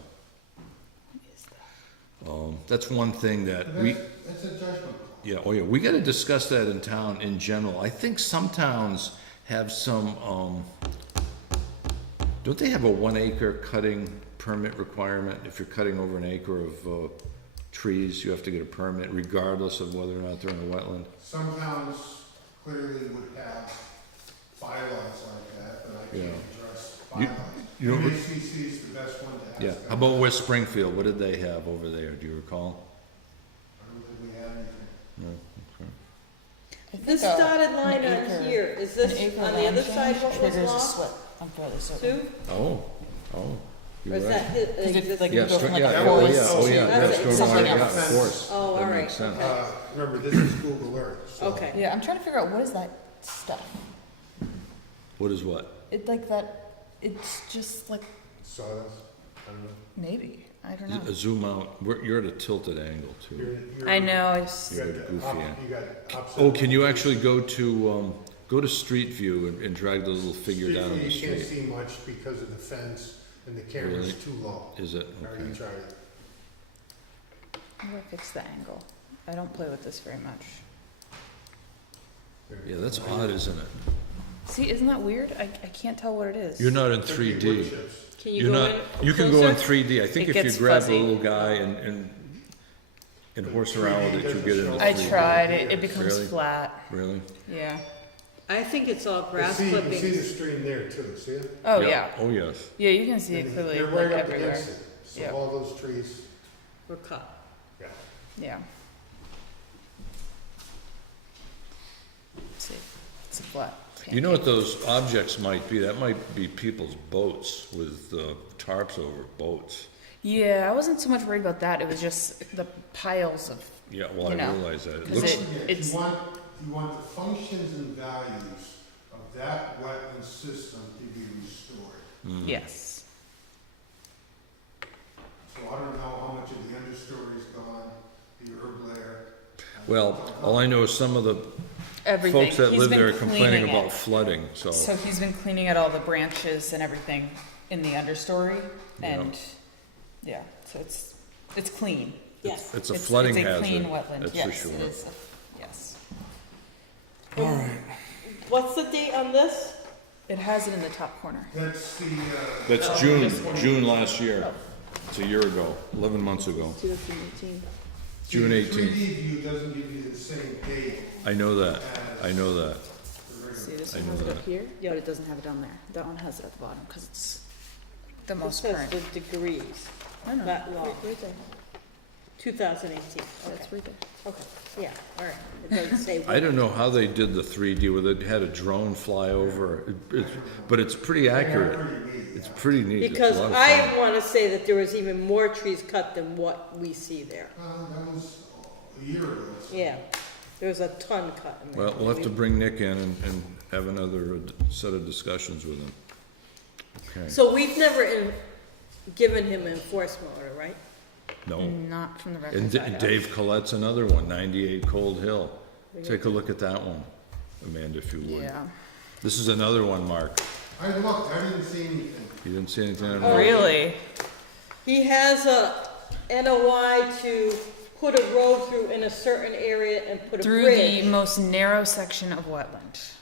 That's one thing that But we, that's a judgment call. yeah, oh yeah, we gotta discuss that in town in general. I think some towns have some, don't they have a 1-acre cutting permit requirement? If you're cutting over an acre of, trees, you have to get a permit regardless of whether or not they're in a wetland? Some towns clearly would have bylaws like that, but I can't Yeah. address You- bylaws. you know- MACC is the best one to ask. Yeah, how about West Springfield, what did they have over there, do you recall? I don't think we have anything. No, okay. This dotted line on here, is this on the other side what was triggers a lost slip. I'm fairly certain. too? Oh, Or you're is that right. his Because if, like, existing? you Yeah, go from like yeah, a that oh, was- forest yeah, oh, yeah, to That's yeah, it. something stormwater, yeah, else. of course. Oh, That all makes right, sense. okay. Remember, this is Google Earth, so. Okay. Yeah, I'm trying to figure out what is that stuff. What is what? It like that. It's just like Sawdust, I don't know. maybe I don't know. Zoom out, you're at a tilted angle too. I know. You got You're the goofy, up- yeah. you got opposite. Oh, can you actually go to Street View and drag the little figure down on the You can't street? see much because of the fence and the camera's Really? too low. Is it? I already Okay. tried it. How do I fix the angle? I don't play with this very much. Yeah, that's odd, isn't it? See, isn't that weird? I can't tell what it is. You're not in Could be wood 3D. chips. Can you You're go not, in you can go in closer? 3D. I think It if you gets grab fuzzy. the little guy and horse around with it, you get into 3D. I tried. It becomes Really? flat. Really? Yeah. I think it's all But grass see, you can see the clippings. stream there too, see it? Oh yeah. Oh, yes. Yeah, you can see it And clearly they're like right up everywhere. against it. So Yeah. all those trees, Were cut. yeah. Yeah. Let's see. It's a flat. You know what those objects might be? That might be people's boats with tarps over boats. Yeah, I wasn't so much worried about that. It was just the piles of. Yeah, well, I You know, realize that. It 'cause looks, it- Yeah, it's- you want the functions and values of that wetland system to be restored. mm. Yes. So I don't know how much of the understory's gone, the herb layer. Well, all I know is some of the Everything. folks that He's live been there are complaining cleaning about it. flooding, so. So he's been cleaning out all the branches and everything in the understory, and yeah, so it's clean. Yes. It's a flooding It's a hazard, clean wetland. that's for Yes, sure. it is. Yes. All right. What's the date on this? It has it in the top corner. That's the, That's Oh, June, this one. June last year. It's a year ago, 11 months ago. 2018. June 18th. 3D view doesn't give you the same date I know that, as I know that. the regular. See, this I one know has it that. up here, but it doesn't have it down there. That one has it at the bottom because it's the It most says current. the degrees, No, no, that long. right there. 2018. Okay, That's right there. okay, yeah, all right. It doesn't say. I don't know how they did the 3D, whether it had a drone fly over, but it's pretty accurate. Pretty neat, It's yeah. pretty neat. It's a Because lot of I fun. want to say that there was even more trees cut than what we see there. That was a year ago. so. Yeah, there was a ton cut in there. Well, we'll have to bring Nick in and have another set of discussions with him. Okay, So we've never given him enforcement order, right? no. Not from the record. And Inside out. Dave Collette's another one, 98 Cold Hill. Take a look at that one, Amanda, if you would. Yeah. This is another one, Mark. I looked, I didn't see anything. You didn't see anything on Oh, that? Really? He has a NOI to put a road through in a certain area and put a Through bridge. the most narrow section of wetland.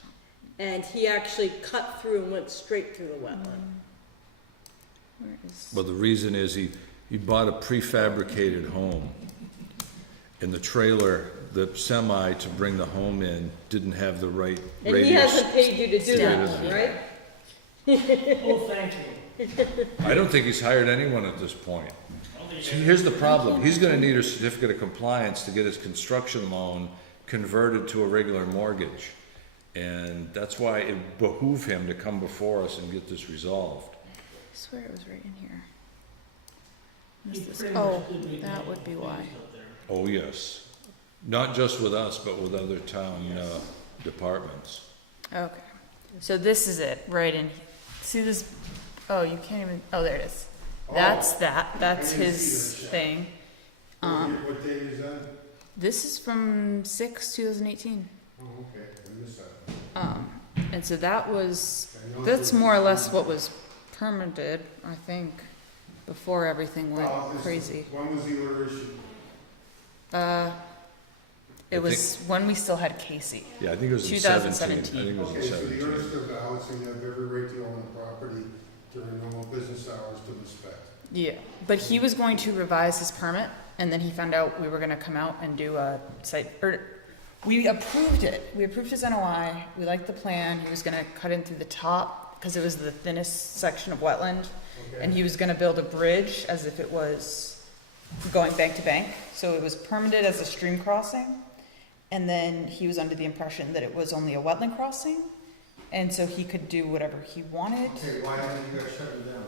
And he actually cut through and went straight through the wetland. Where is? Well, the reason is he bought a prefabricated home. And the trailer, the semi to bring the home in didn't have the right And he radius. hasn't paid you to do that, Standard. right? I don't think he's hired anyone at this point. See, here's the problem. He's gonna need a certificate of compliance to get his construction loan converted to a regular mortgage. And that's why it behooved him to come before us and get this resolved. I swear it was right in here. Oh, that would be why. Oh, yes. Not just with us, but with other town, departments. Okay. So this is it, right in, see this, oh, you can't even, oh, there it is. That's that, that's I didn't his see that. thing. What date is that? This is from 2018. Oh, okay, I missed that. And so that was, I know that's it was- more or less what was permitted, I think, before everything went Well, this- crazy. When was the order issued? It was when we still had Casey. Yeah, I think it was in 17. 2017. I think it was in Okay, so the 17. order's still valid, so you have every right to own the property during normal business hours to inspect. Yeah, but he was going to revise his permit, and then he found out we were gonna come out and do a site, or, we approved it. We approved his NOI, we liked the plan, he was gonna cut in through the top, because it was the thinnest section of wetland, and he was gonna build a bridge as if it was going bank to bank, so it was permitted as a stream crossing. And then he was under the impression that it was only a wetland crossing, and so he could do whatever he wanted. Okay, why haven't you guys shut it down?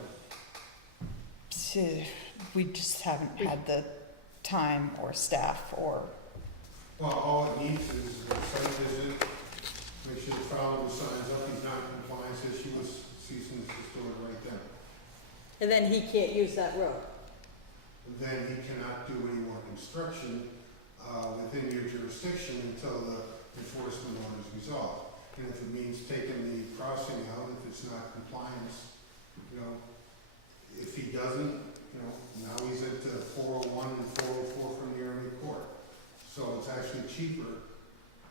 We just haven't had the time or staff or, Well, all it needs is a site visit, make sure the follower signs up, he's not in compliance issue, cease and desist order right then. And then he can't use that road. Then he cannot do any more construction, within your jurisdiction until the enforcement order is resolved. And if it means taking the crossing out, if it's not compliance, you know, if he doesn't, you know, now he's at 401 and 404 from the Army Court. So it's actually cheaper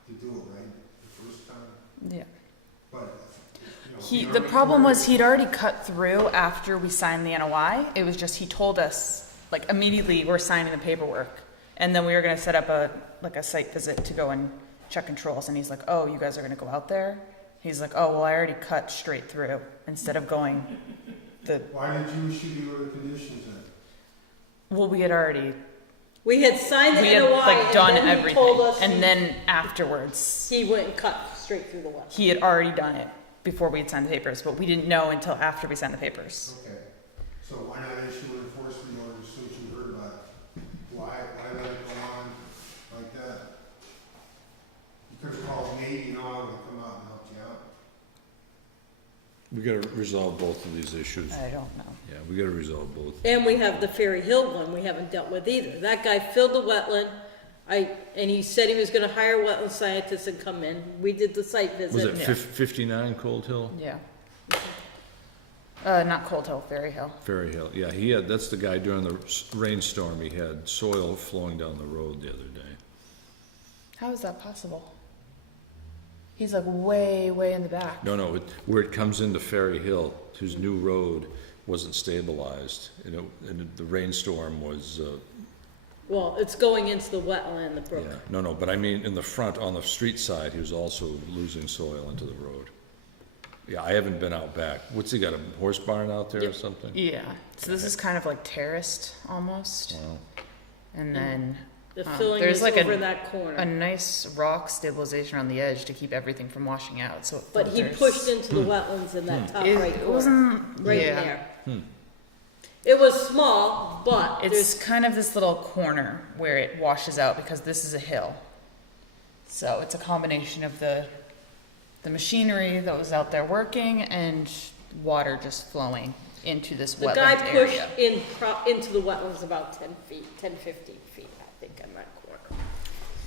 to do it, right, the first time, yeah. but, you know. He, the the Army problem Corps- was he'd already cut through after we signed the NOI. It was just, he told us, like, immediately, we're signing the paperwork. And then we were gonna set up a site visit to go and check controls, and he's like, oh, you guys are gonna go out there? He's like, oh, well, I already cut straight through, instead of going Why did you issue the order of conditions then? well, we had already, We had signed the we had, NOI like, done and then he everything. told us And then afterwards, he went and cut straight through the well. he had already done it before we had signed the papers, but we didn't know until after we signed the papers. Okay, so why not issue an enforcement order as soon as you heard about it? Why let it go on like that? You could have called me, you know, I would have come out and helped you out. We gotta resolve both of these issues. I don't know. Yeah, we gotta resolve both. And we have the Ferry Hill one we haven't dealt with either. That guy filled the wetland, and he said he was gonna hire wetland scientists and come in. We did the site Was visit. it 59 Cold Hill? Yeah. Not Cold Hill, Ferry Hill. Ferry Hill, yeah, that's the guy during the rainstorm, he had soil flowing down the road the other day. How is that possible? He's like way, way in the back. No, where it comes into Ferry Hill, whose new road wasn't stabilized, and the rainstorm was, Well, it's going into the wetland and the brook. yeah, no, but I mean, in the front, on the street side, he was also losing soil into the road. Yeah, I haven't been out back. What's he got, a horse barn out there or Yep. something? Yeah. So this is kind of like terraced almost. Wow. And then The filling there's is like over a- in that corner. a nice rock stabilization on the edge to keep everything from washing out. So it But he filters. pushed into the wetlands in that top It, right it corner, wasn't right yeah. there. Hmm. It was small, but It's there's, kind of this little corner where it washes out because this is a hill. So it's a combination of the machinery that was out there working and water just flowing into this the guy wetland pushed area. into the wetlands about 10 feet, 10, 15 feet, I think, on that corner.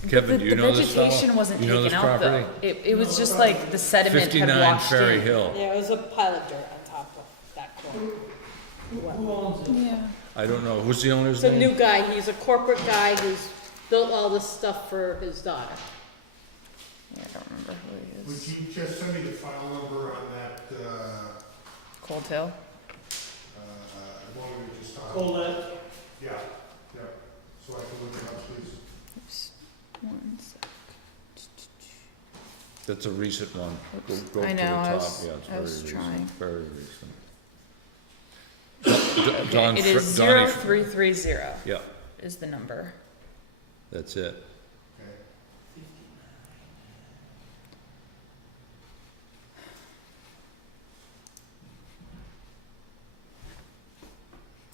Kevin, do you know The this fellow? vegetation wasn't You know taken this out though. property? It was just like the sediment had 59 washed Ferry in. Hill. Yeah, it was a pile of dirt on top of that corner. Wetland. Yeah. I don't know, who's the owner's It's a name? new guy, he's a corporate guy who's built all this stuff for his daughter. Yeah, I don't remember who he Would is. you just send me the file number on that, Cold Hill? what we were just talking about? Colette, Yeah, so I can look it up, please. Oops. One sec. That's a recent one. Go Oops. up to I the know, I top. was- Yeah, it's I very was recent, trying. very recent. Don It is Donnie- 0330 Yeah, is the number. that's it. Okay.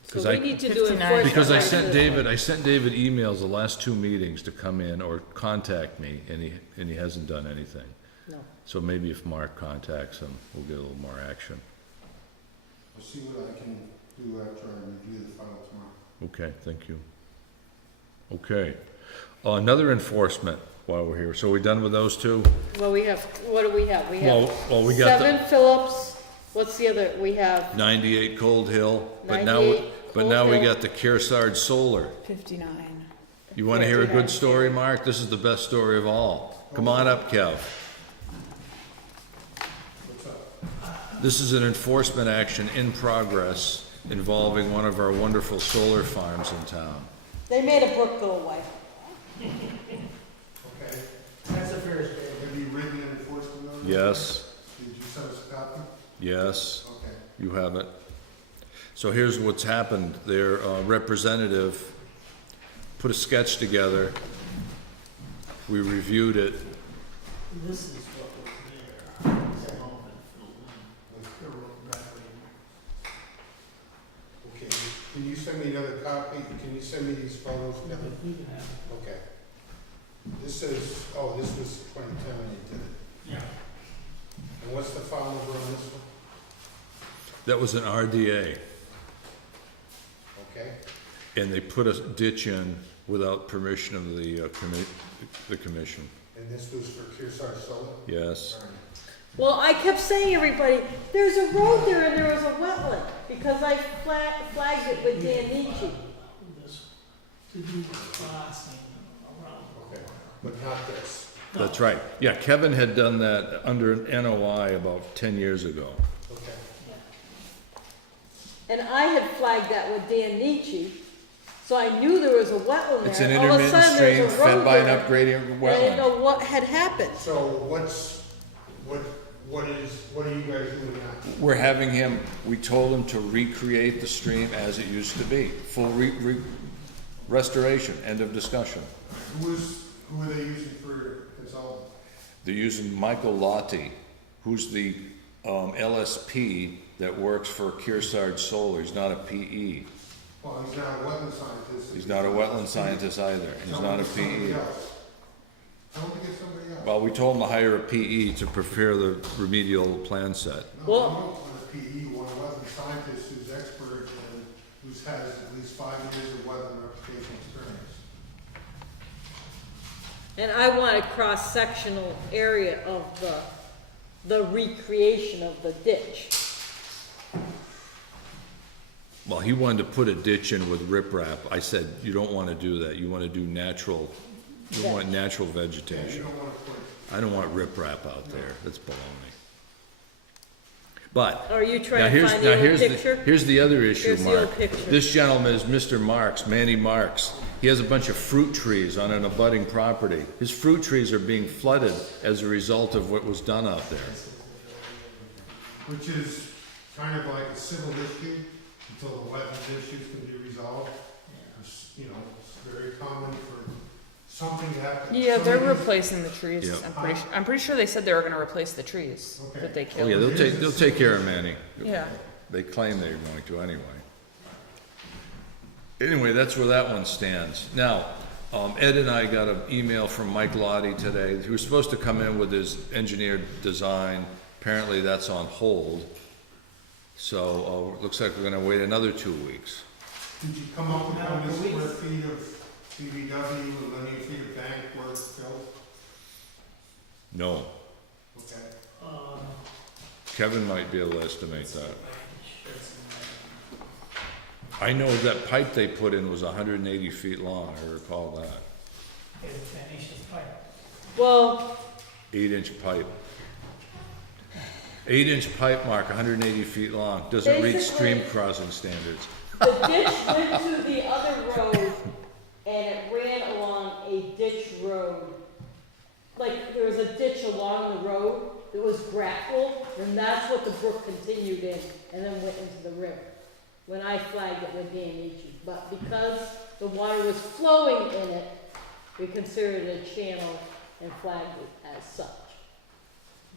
Because So we I- need to do 59. enforcement. Because I action sent this David, way. I sent David emails the last 2 meetings to come in or contact me, and he hasn't done anything. No. So maybe if Mark contacts him, we'll get a little more action. I'll see what I can do after I review the file tomorrow. Okay, thank you. Okay. Another enforcement while we're here. So we done with those two? Well, we have, what do we have? We have Well, we got 7 Phillips, what's the other, we have 98 Cold Hill, but now, 98 but now we Cold Hill. got the Kearsarge Solar. 59. You wanna hear a good story, Mark? This is the best story of all. Come on up, Kev. What's up? This is an enforcement action in progress involving one of our wonderful solar farms in town. they made a brook go away. Okay, that's a fair statement. have you written an enforcement order? Yes, Did you send us a copy? yes, Okay. you have it. So here's what's happened. Their representative put a sketch together We reviewed it. This is what was there. It's all been filled in with the road right. Okay, can you send me another copy? Can you send me these photos, Kevin? We can have it. Okay. This says, oh, this was 2010 when you did it. Yeah. And what's the file number on this one? That was an RDA, Okay? and they put a ditch in without permission of the commission. And this was for Kearsarge Solar? Yes. All right. Well, I kept saying, everybody, there's a road there and there was a wetland, because I flagged it with Dan Nietzsche. This, to do the crossing around the Okay. corner. But not this. That's right. Yeah, Kevin had done that under an NOI about 10 years ago. Okay. And I had flagged that with Dan Nietzsche, so I knew there was a wetland there. It's an and all of a intermittent sudden, there's stream a road fed by an there, upgrading and I didn't wetland. know what had happened. So what are you guys doing now? We're having him, we told him to recreate the stream as it used to be. Full restoration, end of discussion. Who are they using for consultant? They're using Michael Lottie, who's the LSP that works for Kearsarge Solar. He's not a PE. Well, he's not a wetland scientist. He's not a wetland scientist either. He's not a Somebody PE. else. I don't think it's somebody else. Well, we told him to hire a PE to prepare the remedial plan set. No, Well- I don't want a PE, one a wetland scientist who's expert and who has at least 5 years of wetland replication experience. And I want a cross-sectional area of the recreation of the ditch. Well, he wanted to put a ditch in with riprap. I said, you don't want to do that. You want to do natural, you want natural Yeah, you vegetation. don't want to put, I don't want riprap out there. That's baloney. But Are you now trying to here's, find now the old here's picture? here's the other issue, Here's the old Mark. picture. This gentleman is Mr. Marks, Manny Marks. He has a bunch of fruit trees on an abutting property. His fruit trees are being flooded as a result of what was done out there. which is kind of like a civil issue until the wetland issues can be resolved. It's, you know, it's very common for something to happen. Yeah, they're somebody- replacing the trees. Yeah. I'm pretty sure they said they were gonna replace the trees Okay. that they Oh, killed. yeah, they'll take care of Manny. Yeah. They claim they're going to anyway. Anyway, that's where that one stands. Now, Ed and I got an email from Mike Lottie today. He was supposed to come in with his engineered design. Apparently that's on hold. So, looks like we're gonna wait another 2 weeks. Did you come up with how many square feet of CBW and linear feet of bank were built? No, Okay. Kevin might be able to estimate that. I know that pipe they put in was 180 feet long, I recall that. It's an inches pipe. Well, 8-inch pipe. 8-inch pipe, Mark, 180 feet long, doesn't reach stream Basically- crossing standards. the ditch went to the other road and it ran along a ditch road. Like, there was a ditch along the road that was grappled, and that's what the brook continued in and then went into the river. When I flagged it with Dan Nietzsche, but because the water was flowing in it, we considered it a channel and flagged it as such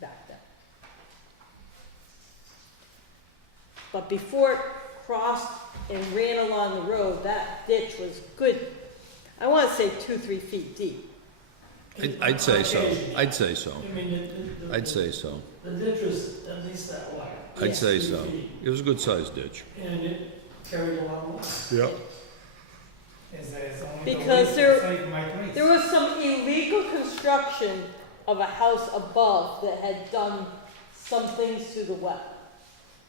back then. But before it crossed and ran along the road, that ditch was good, I wanna say 2-3 feet deep. I'd say so, I'd say so, I mean, I'd say so, the ditch was at least that wide. I'd say 3 so. feet, It was a good-sized ditch. And it carried a lot of water. Yep. Because there was some illegal construction of a house above that had done some things to the well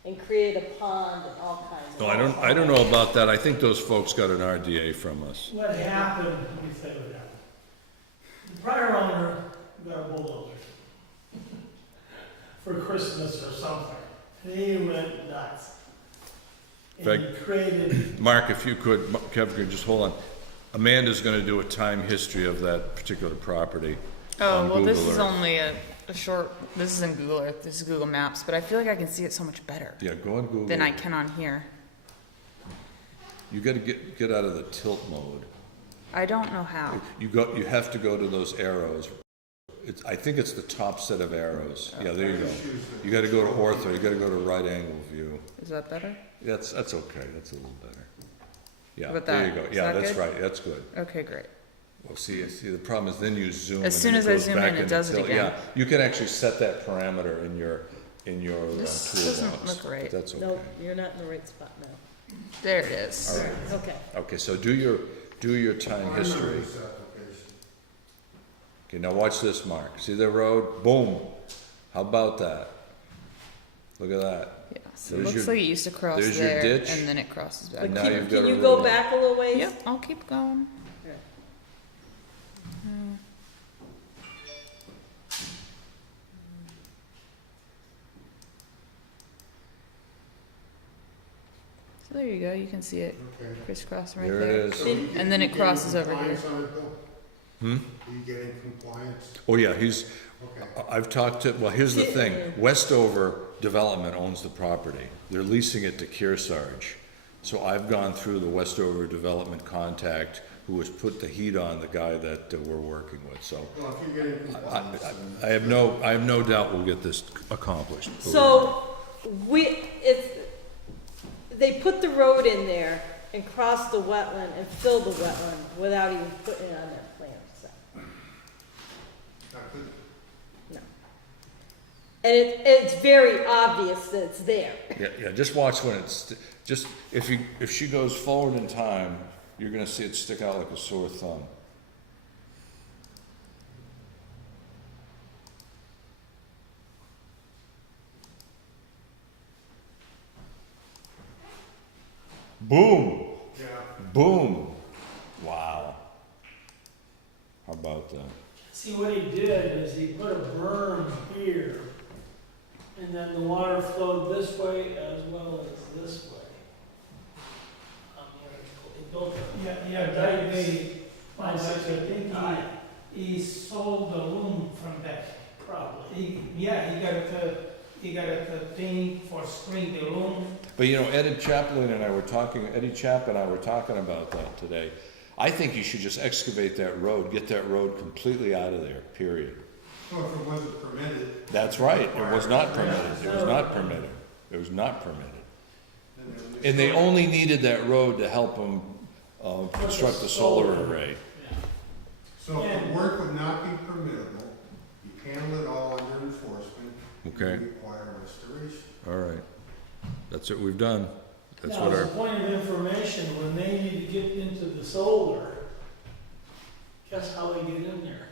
and created a pond and all kinds of. No, I don't know about that. I think those folks got an RDA from us. What happened, let me say what happened. The prior owner got a bulldozer for Christmas or something. He went nuts. And he created, Mark, if you could, Kevin, could just hold on. Amanda's gonna do a time history of that particular property. Oh, on well, this Google is Earth. only a short, this is in Google Earth, this is Google Maps, but I feel like I can see it so much better Yeah, go on Google. than I can on here. You gotta get out of the tilt mode. I don't know how. You have to go to those arrows. I think it's the top set of arrows. Yeah, there you go. You gotta go to ortho, you gotta go to right angle view. Is that better? That's okay, that's a little better. Yeah, How about there you that? go. Is Yeah, that that's good? right, that's good. Okay, great. Well, see, the problem is then you zoom. As and soon then as I goes zoom back in, it into does it tilt. again. Yeah, you can actually set that parameter in your This toolbox. doesn't look right. But that's okay. Nope, you're not in the right spot now. There it is. All right. Okay. Okay, so do your time history. This application. Okay, now watch this, Mark. See the road? Boom. How about that? Look at that. Yeah, so it There's looks your- like it used to cross there's your there, ditch. and then it crosses back. And But now you've got can a you go road. back a little ways? Yep, I'll keep going. Yeah. So there you go, you can see it Okay. crisscrossing right There there. it is. So you- And then you it getting crosses over here. compliance on it, Bill? Hmm? Are you getting compliance? Oh, yeah, he's, Okay. I've talked to, well, here's the thing. Westover Development owns the property. They're leasing it to Kearsarge. So I've gone through the Westover Development contact who has put the heat on the guy that we're working with, so. Well, if you're getting compliance, then- I have no doubt we'll get this accomplished. So, they put the road in there and crossed the wetland and filled the wetland without even putting it on their plans, so, not good. no. And it's very obvious that it's there. Yeah, just watch when it's, just, if she goes forward in time, you're gonna see it stick out like a sore thumb. Boom, Yeah. boom, wow. How about that? See, what he did is he put a berm here, and then the water flowed this way as well as this way. He built a. Yeah, that way, I think he sold the room from that. probably. He got a thing for spring the room. But you know, Eddie Chapin and I were talking about that today. I think you should just excavate that road, get that road completely out of there, period. So if it wasn't permitted. That's right, it was not permitted, it was not permitted, it was not permitted. And they only needed that road to help them, construct the solar array. So if the work would not be permissible, you handle it all under enforcement. Okay. You require restoration. All right, that's what we've done, that's Now, what as a our, point of information, when they need to get into the solar, guess how they get in there?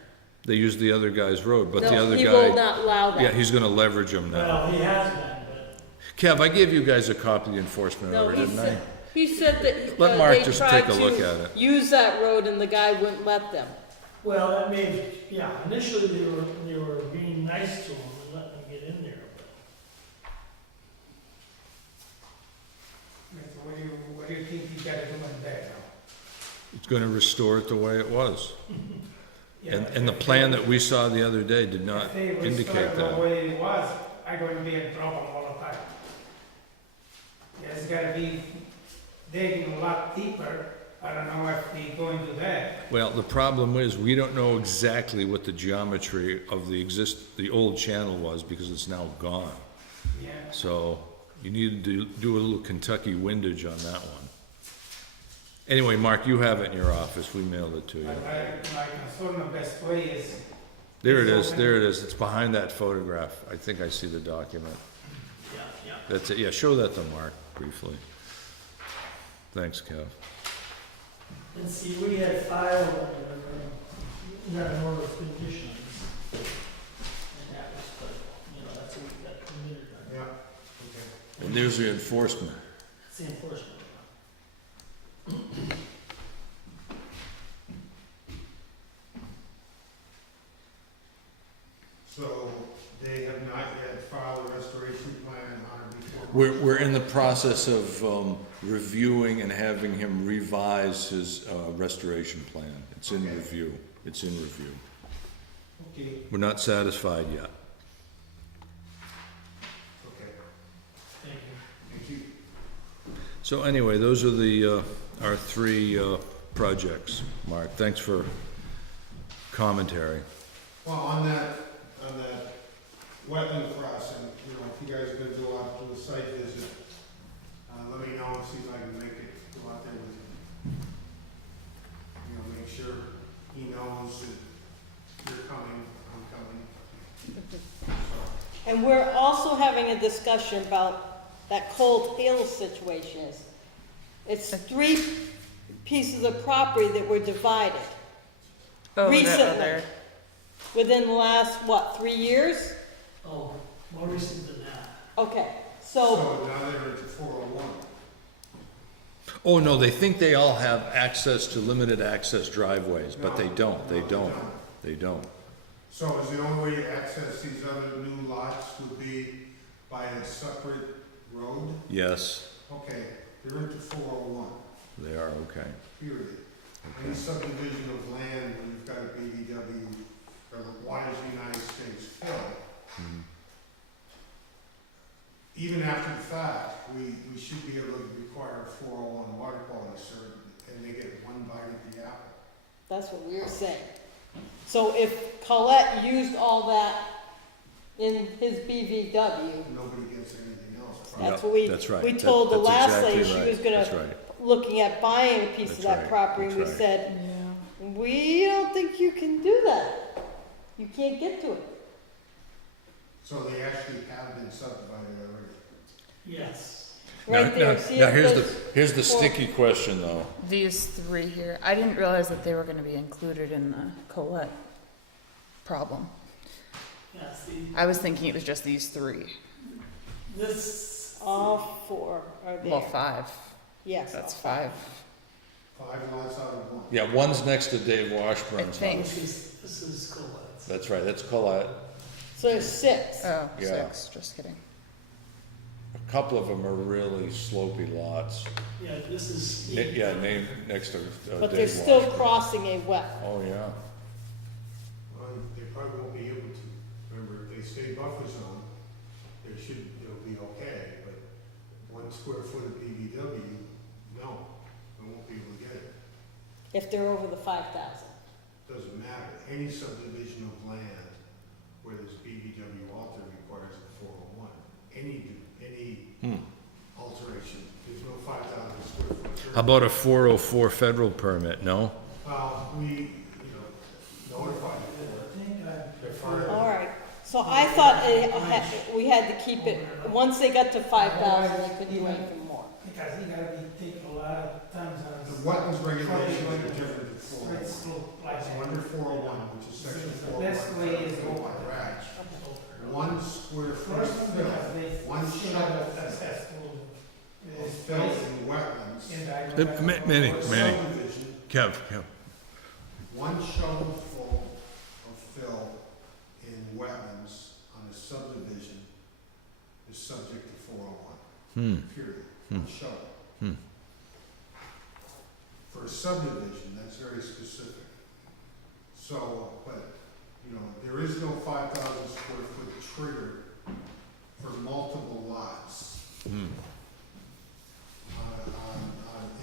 they used the other guy's road, but the No, other he will guy, not allow yeah, that. he's gonna leverage them now. Well, he has been, but. Kev, I gave you guys a copy of the enforcement No, order, he didn't I? said, he said that Let Mark they just tried take a look to at it. use that road and the guy wouldn't let them. Well, that means, yeah, initially they were being nice to him and letting him get in there, but. What do you think he got to do in that now? It's gonna restore it the way it was. Yeah, And the plan that we saw the other day did not if they restore indicate it the that. way it was, I'm going to be in trouble all the time. It's got to be digging a lot deeper. I don't know if they going to that. Well, the problem is, we don't know exactly what the geometry of the old channel was, because it's now gone. Yeah. So, you need to do a little Kentucky windage on that one. Anyway, Mark, you have it in your office, we mailed it to you. My concern, the best way is, There it is, it's behind that photograph, I think I see the document. Yeah, yeah. That's it, yeah, show that to Mark briefly. Thanks, Kev. And see, we had filed not an order of conditions. And that was, but, that's what we got permitted on. Yeah, okay. And there's the enforcement. It's the enforcement. So they have not yet filed a restoration plan on it before? We're in the process of reviewing and having him revise his restoration plan. It's in Okay. review, it's in review. okay, We're not satisfied yet. Okay, Thank you. thank you. So anyway, those are our three projects, Mark. Thanks for commentary. Well, on that wetland crossing, you know, if you guys are gonna go out to a site visit, let me know and see if I can make it, go out there with you. You know, make sure he knows that you're coming, I'm coming. So, And we're also having a discussion about that Cold Hill situation. It's 3 pieces of property that were divided Oh, the recently, other- within the last, what, 3 years? Oh, more recent than that. Okay, so so, now they're into 401. Oh, no, they think they all have access to limited access driveways, but they don't, they don't, they don't. So is the only way to access these other new lots would be by a separate road? Yes, Okay, they're into 401, they are, okay. period. Any subdivision of land where you've got a BDW or the Waters of the United States fill, Mhm. even after the fact, we should be able to require a 401 water quality cert, and they get one bite at the apple. that's what we were saying. So if Colette used all that in his BVW, Nobody gets anything else. that's Yep, what we, that's right. we told the That's last exactly lady, she right. was That's gonna, right. looking at buying a piece of That's that right. property, and we That's right. said, Yeah. we don't think you can do that. You can't get to it. So they actually have been subdivided already. Yes. Right there, see it Here's the four- sticky question, though. These 3 here, I didn't realize that they were gonna be included in the Colette problem. Yeah, see, I was thinking it was just these 3. this. All 4 are there. Well, 5. Yes. That's all 5. 5 lots out of 1. Yeah, one's next to Dave I Washburn's think. house. This is Colette's. That's right, that's Colette. So there's 6. Oh, Yeah. 6, just kidding. A couple of them are really slopey lots. Yeah, this is. Yeah, named next to But Dave they're still Washburn. crossing a wetland. Oh, yeah. Well, they probably won't be able to. Remember, if they stay buffer zone, it'll be okay, but 1 square foot of BVW, no, they won't be able to get it. If they're over the 5,000. Doesn't matter. Any subdivision of land where there's BVW alter requires a 401. Any alteration, there's no 5,000 square foot. How about a 404 federal permit, no? We, notified you for it. They're fine. All right. So I thought we had to keep it, once they got to 5,000, they couldn't do anything more. Because you gotta be taking a lot of times on. The wetlands regulations are different than 401. Straight slope like So that. under 401, which is section This is the 401. best way is federal over. garage, 1 square foot of First, fill, because they one still shovel have fill successful. of fill in wetlands. And I don't Uh, have- Ma- Manny, For Manny. subdivision, Kev. 1 shovelful of fill in wetlands on a subdivision is subject to 401, period. 1 shovel. For a subdivision, that's very specific. So, but, there is no 5,000 square foot trigger for multiple lots on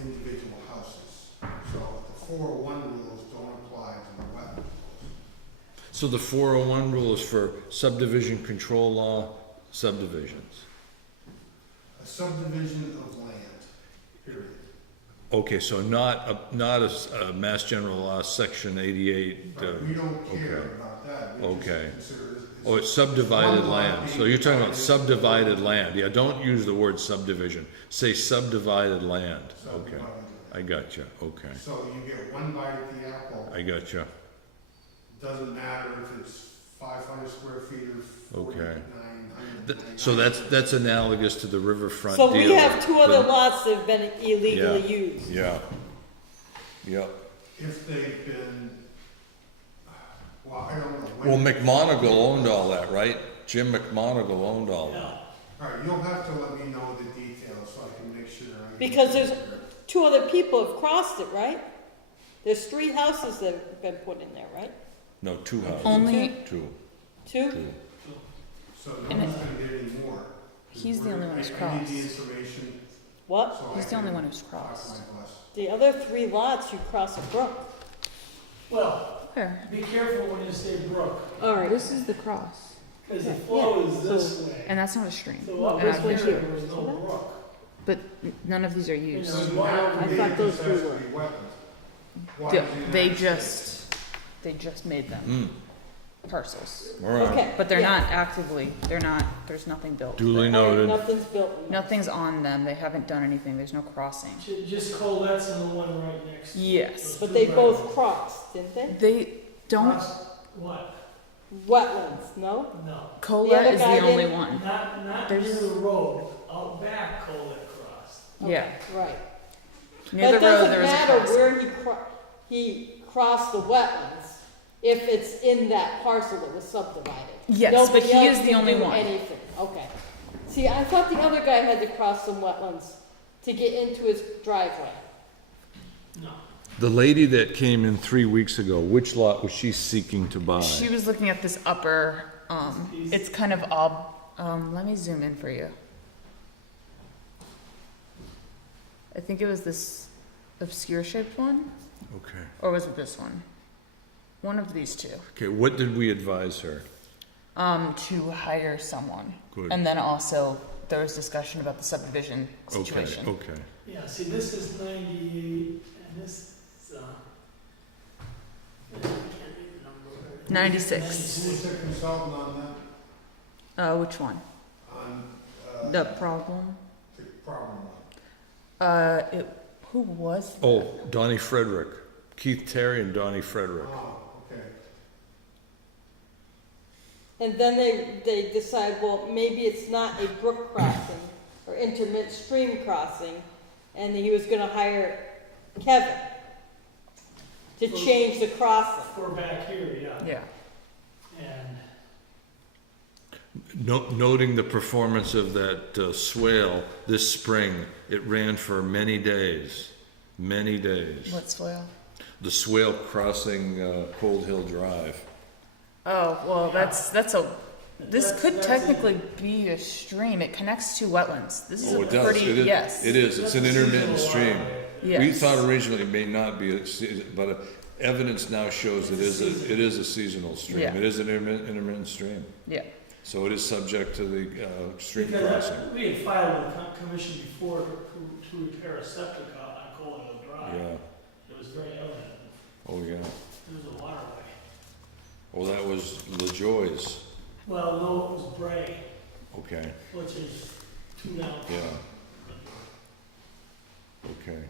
individual houses. So the 401 rules don't apply to the wetland rules. So the 401 rule is for subdivision control law subdivisions. A subdivision of land, period. Okay, so not a Mass General Law, Section 88. But we don't care okay. about that. We just Okay. consider it- Oh, it's subdivided one lot land. So being you're talking about divided subdivided land. Yeah, don't use the word subdivision. Say subdivided land. Okay, subdivided land. I gotcha. Okay, So you get 1 bite at the apple. I gotcha. Doesn't matter if it's 500 square feet or Okay. 4,999. So that's analogous to the riverfront So deal. we have 2 other The- lots that have been illegally Yeah. used. Yeah. Yep. If they've been, well, I don't know. Well, when- McMonigal owned all that, right? Jim McMonigal owned all that. Yeah, All right, you'll have to let me know the details so I can make sure I. Because there's 2 other people have crossed it, right? There's 3 houses that have been put in there, right? No, 2 houses. Only, 2. 2? 2. So no And one's gonna get any more. he's the only one who's I need crossed. the information What? So He's I the only can one who's park crossed. my bus. The other 3 lots, you cross a brook. Well, Where? be careful when you say brook, All right. This is the cross, because the flow is Yeah, this way. and that's not a stream. So up and this I'm way, here. there was no brook. But none of these are used. You know, So now I to me, thought those this has three to be wetlands. Why Yeah, is it they United States? just made them parcels. All right. Okay. But they're yeah. not actively, there's nothing built. Duly All right, noted. nothing's built. Nothing's on them, they haven't done anything, there's no crossing. Just Colette's and the one right next. Yes, But they both crossed, didn't they? they don't, Cross What? Wetlands, no? No. Colette other is guy the only didn't- one. Not near There's- the road, out back Colette crossed. Yeah, Right. near But the it road, doesn't there was a matter crossing. where he crossed the wetlands, if it's in that parcel that was subdivided. Yes, Nobody but he else is the can only do one. Anything, okay. See, I thought the other guy had to cross some wetlands to get into his driveway. No. The lady that came in 3 weeks ago, which lot was she seeking to buy? She was looking at this upper, it's kind of let me zoom in for you. I think it was this obscure shaped one, Okay. or was it this one? One of these two. Okay, what did we advise her? To hire someone. Good. And then also, there was discussion about the subdivision Okay, situation. okay. Yeah, see, this is 98, and this is, I can't read the number. 96. Who was the consultant on that? Which one? On, The problem? the problem one? Who was? Oh, Donnie Frederick. Keith Terry and Donnie Frederick. Oh, okay. And then they decide, well, maybe it's not a brook crossing or intermittent stream crossing, and he was gonna hire Kevin to change the crossing. For back here, yeah. Yeah. And Noting the performance of that swale this spring, it ran for many days. Many days. What swale? The swale crossing Cold Hill Drive. Oh, well, this could technically be a stream. It connects to wetlands. This is Oh, a it does. pretty, It is. yes. It is. It's an intermittent stream. Yes. We thought originally it may not be, but evidence now shows it is a seasonal stream. Yeah. It is an intermittent stream. Yeah. So it is subject to the stream because crossing. we had filed with the commission before to repair a septic on Colette Drive. Yeah. It was very evident. Oh, yeah. It was a waterway. Well, that was LaJoy's. Well, no, it was Bray, Okay. which is 2 down. Yeah. Okay.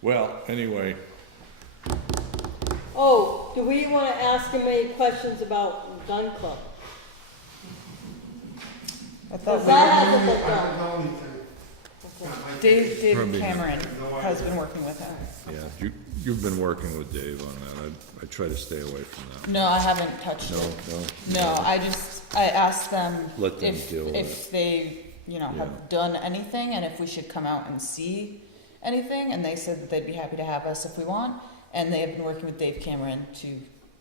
Well, anyway, Oh, do we wanna ask him any questions about Gun Club? I Cause thought that hasn't been I done. don't know anything. Okay. Dave Probably. Cameron has been working with him. yeah, you've been working with Dave on that. I try to stay away from that. No, I haven't touched No, it. no. No, I asked them Let them if, deal with if they, Yeah. have done anything and if we should come out and see anything, and they said that they'd be happy to have us if we want, and they have been working with Dave Cameron to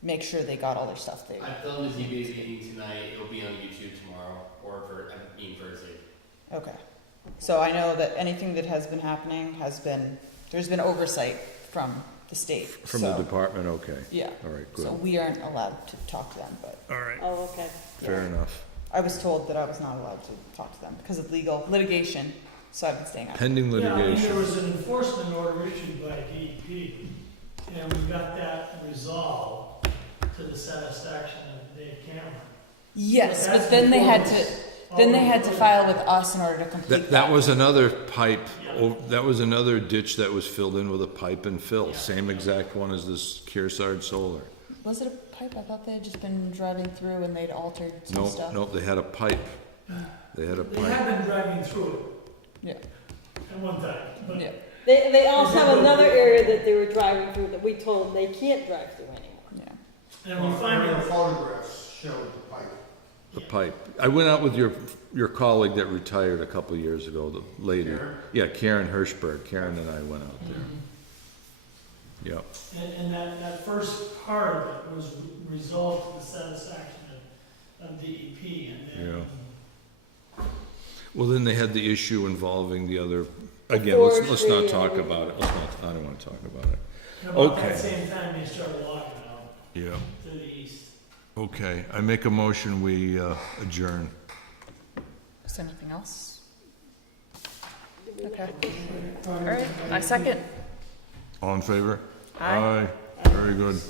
make sure they got all their stuff there. I filmed the ZBA's meeting tonight. It'll be on YouTube tomorrow, or Thursday. Okay. So I know that anything that has been happening there's been oversight from the state. From the department, okay. Yeah. All right, good. So we aren't allowed to talk to them, but All right. Oh, okay. Fair enough. I was told that I was not allowed to talk to them because of legal litigation, so I've been staying out. Pending Yeah, I mean, there litigation. was an enforcement order issued by DEP, and we got that resolved to the satisfaction of Dave Cameron. Yes, But but then they had that's to, then they had to file with us in order to complete That that. was another pipe, Yeah. that was another ditch that was filled in with a pipe and fill. Same exact one as this Kearsarge Solar. Was it a pipe? I thought they had just been driving through and they'd altered some Nope, stuff. nope, they had a pipe. They had a They pipe. had been driving through Yeah, it at one time, but yeah, They also have another area that they were driving through that we told them they can't drive through anymore. yeah. and we find Aerial out, photographs showed the pipe. The pipe. I went out with your colleague that retired a couple of years ago, the lady. Karen? Yeah, Karen Hirschberg. Karen and I went out there. Yep. and that first part of it was resolved to the satisfaction of DEP, and then. Well, then they had the issue involving the other again, let's not talk about it. I don't wanna talk about it. And about Okay. that same time, they started walking out Yeah. to the east. Okay, I make a motion, we adjourn. Is there anything else? Okay. All right, I second. All in favor? Aye. Very good.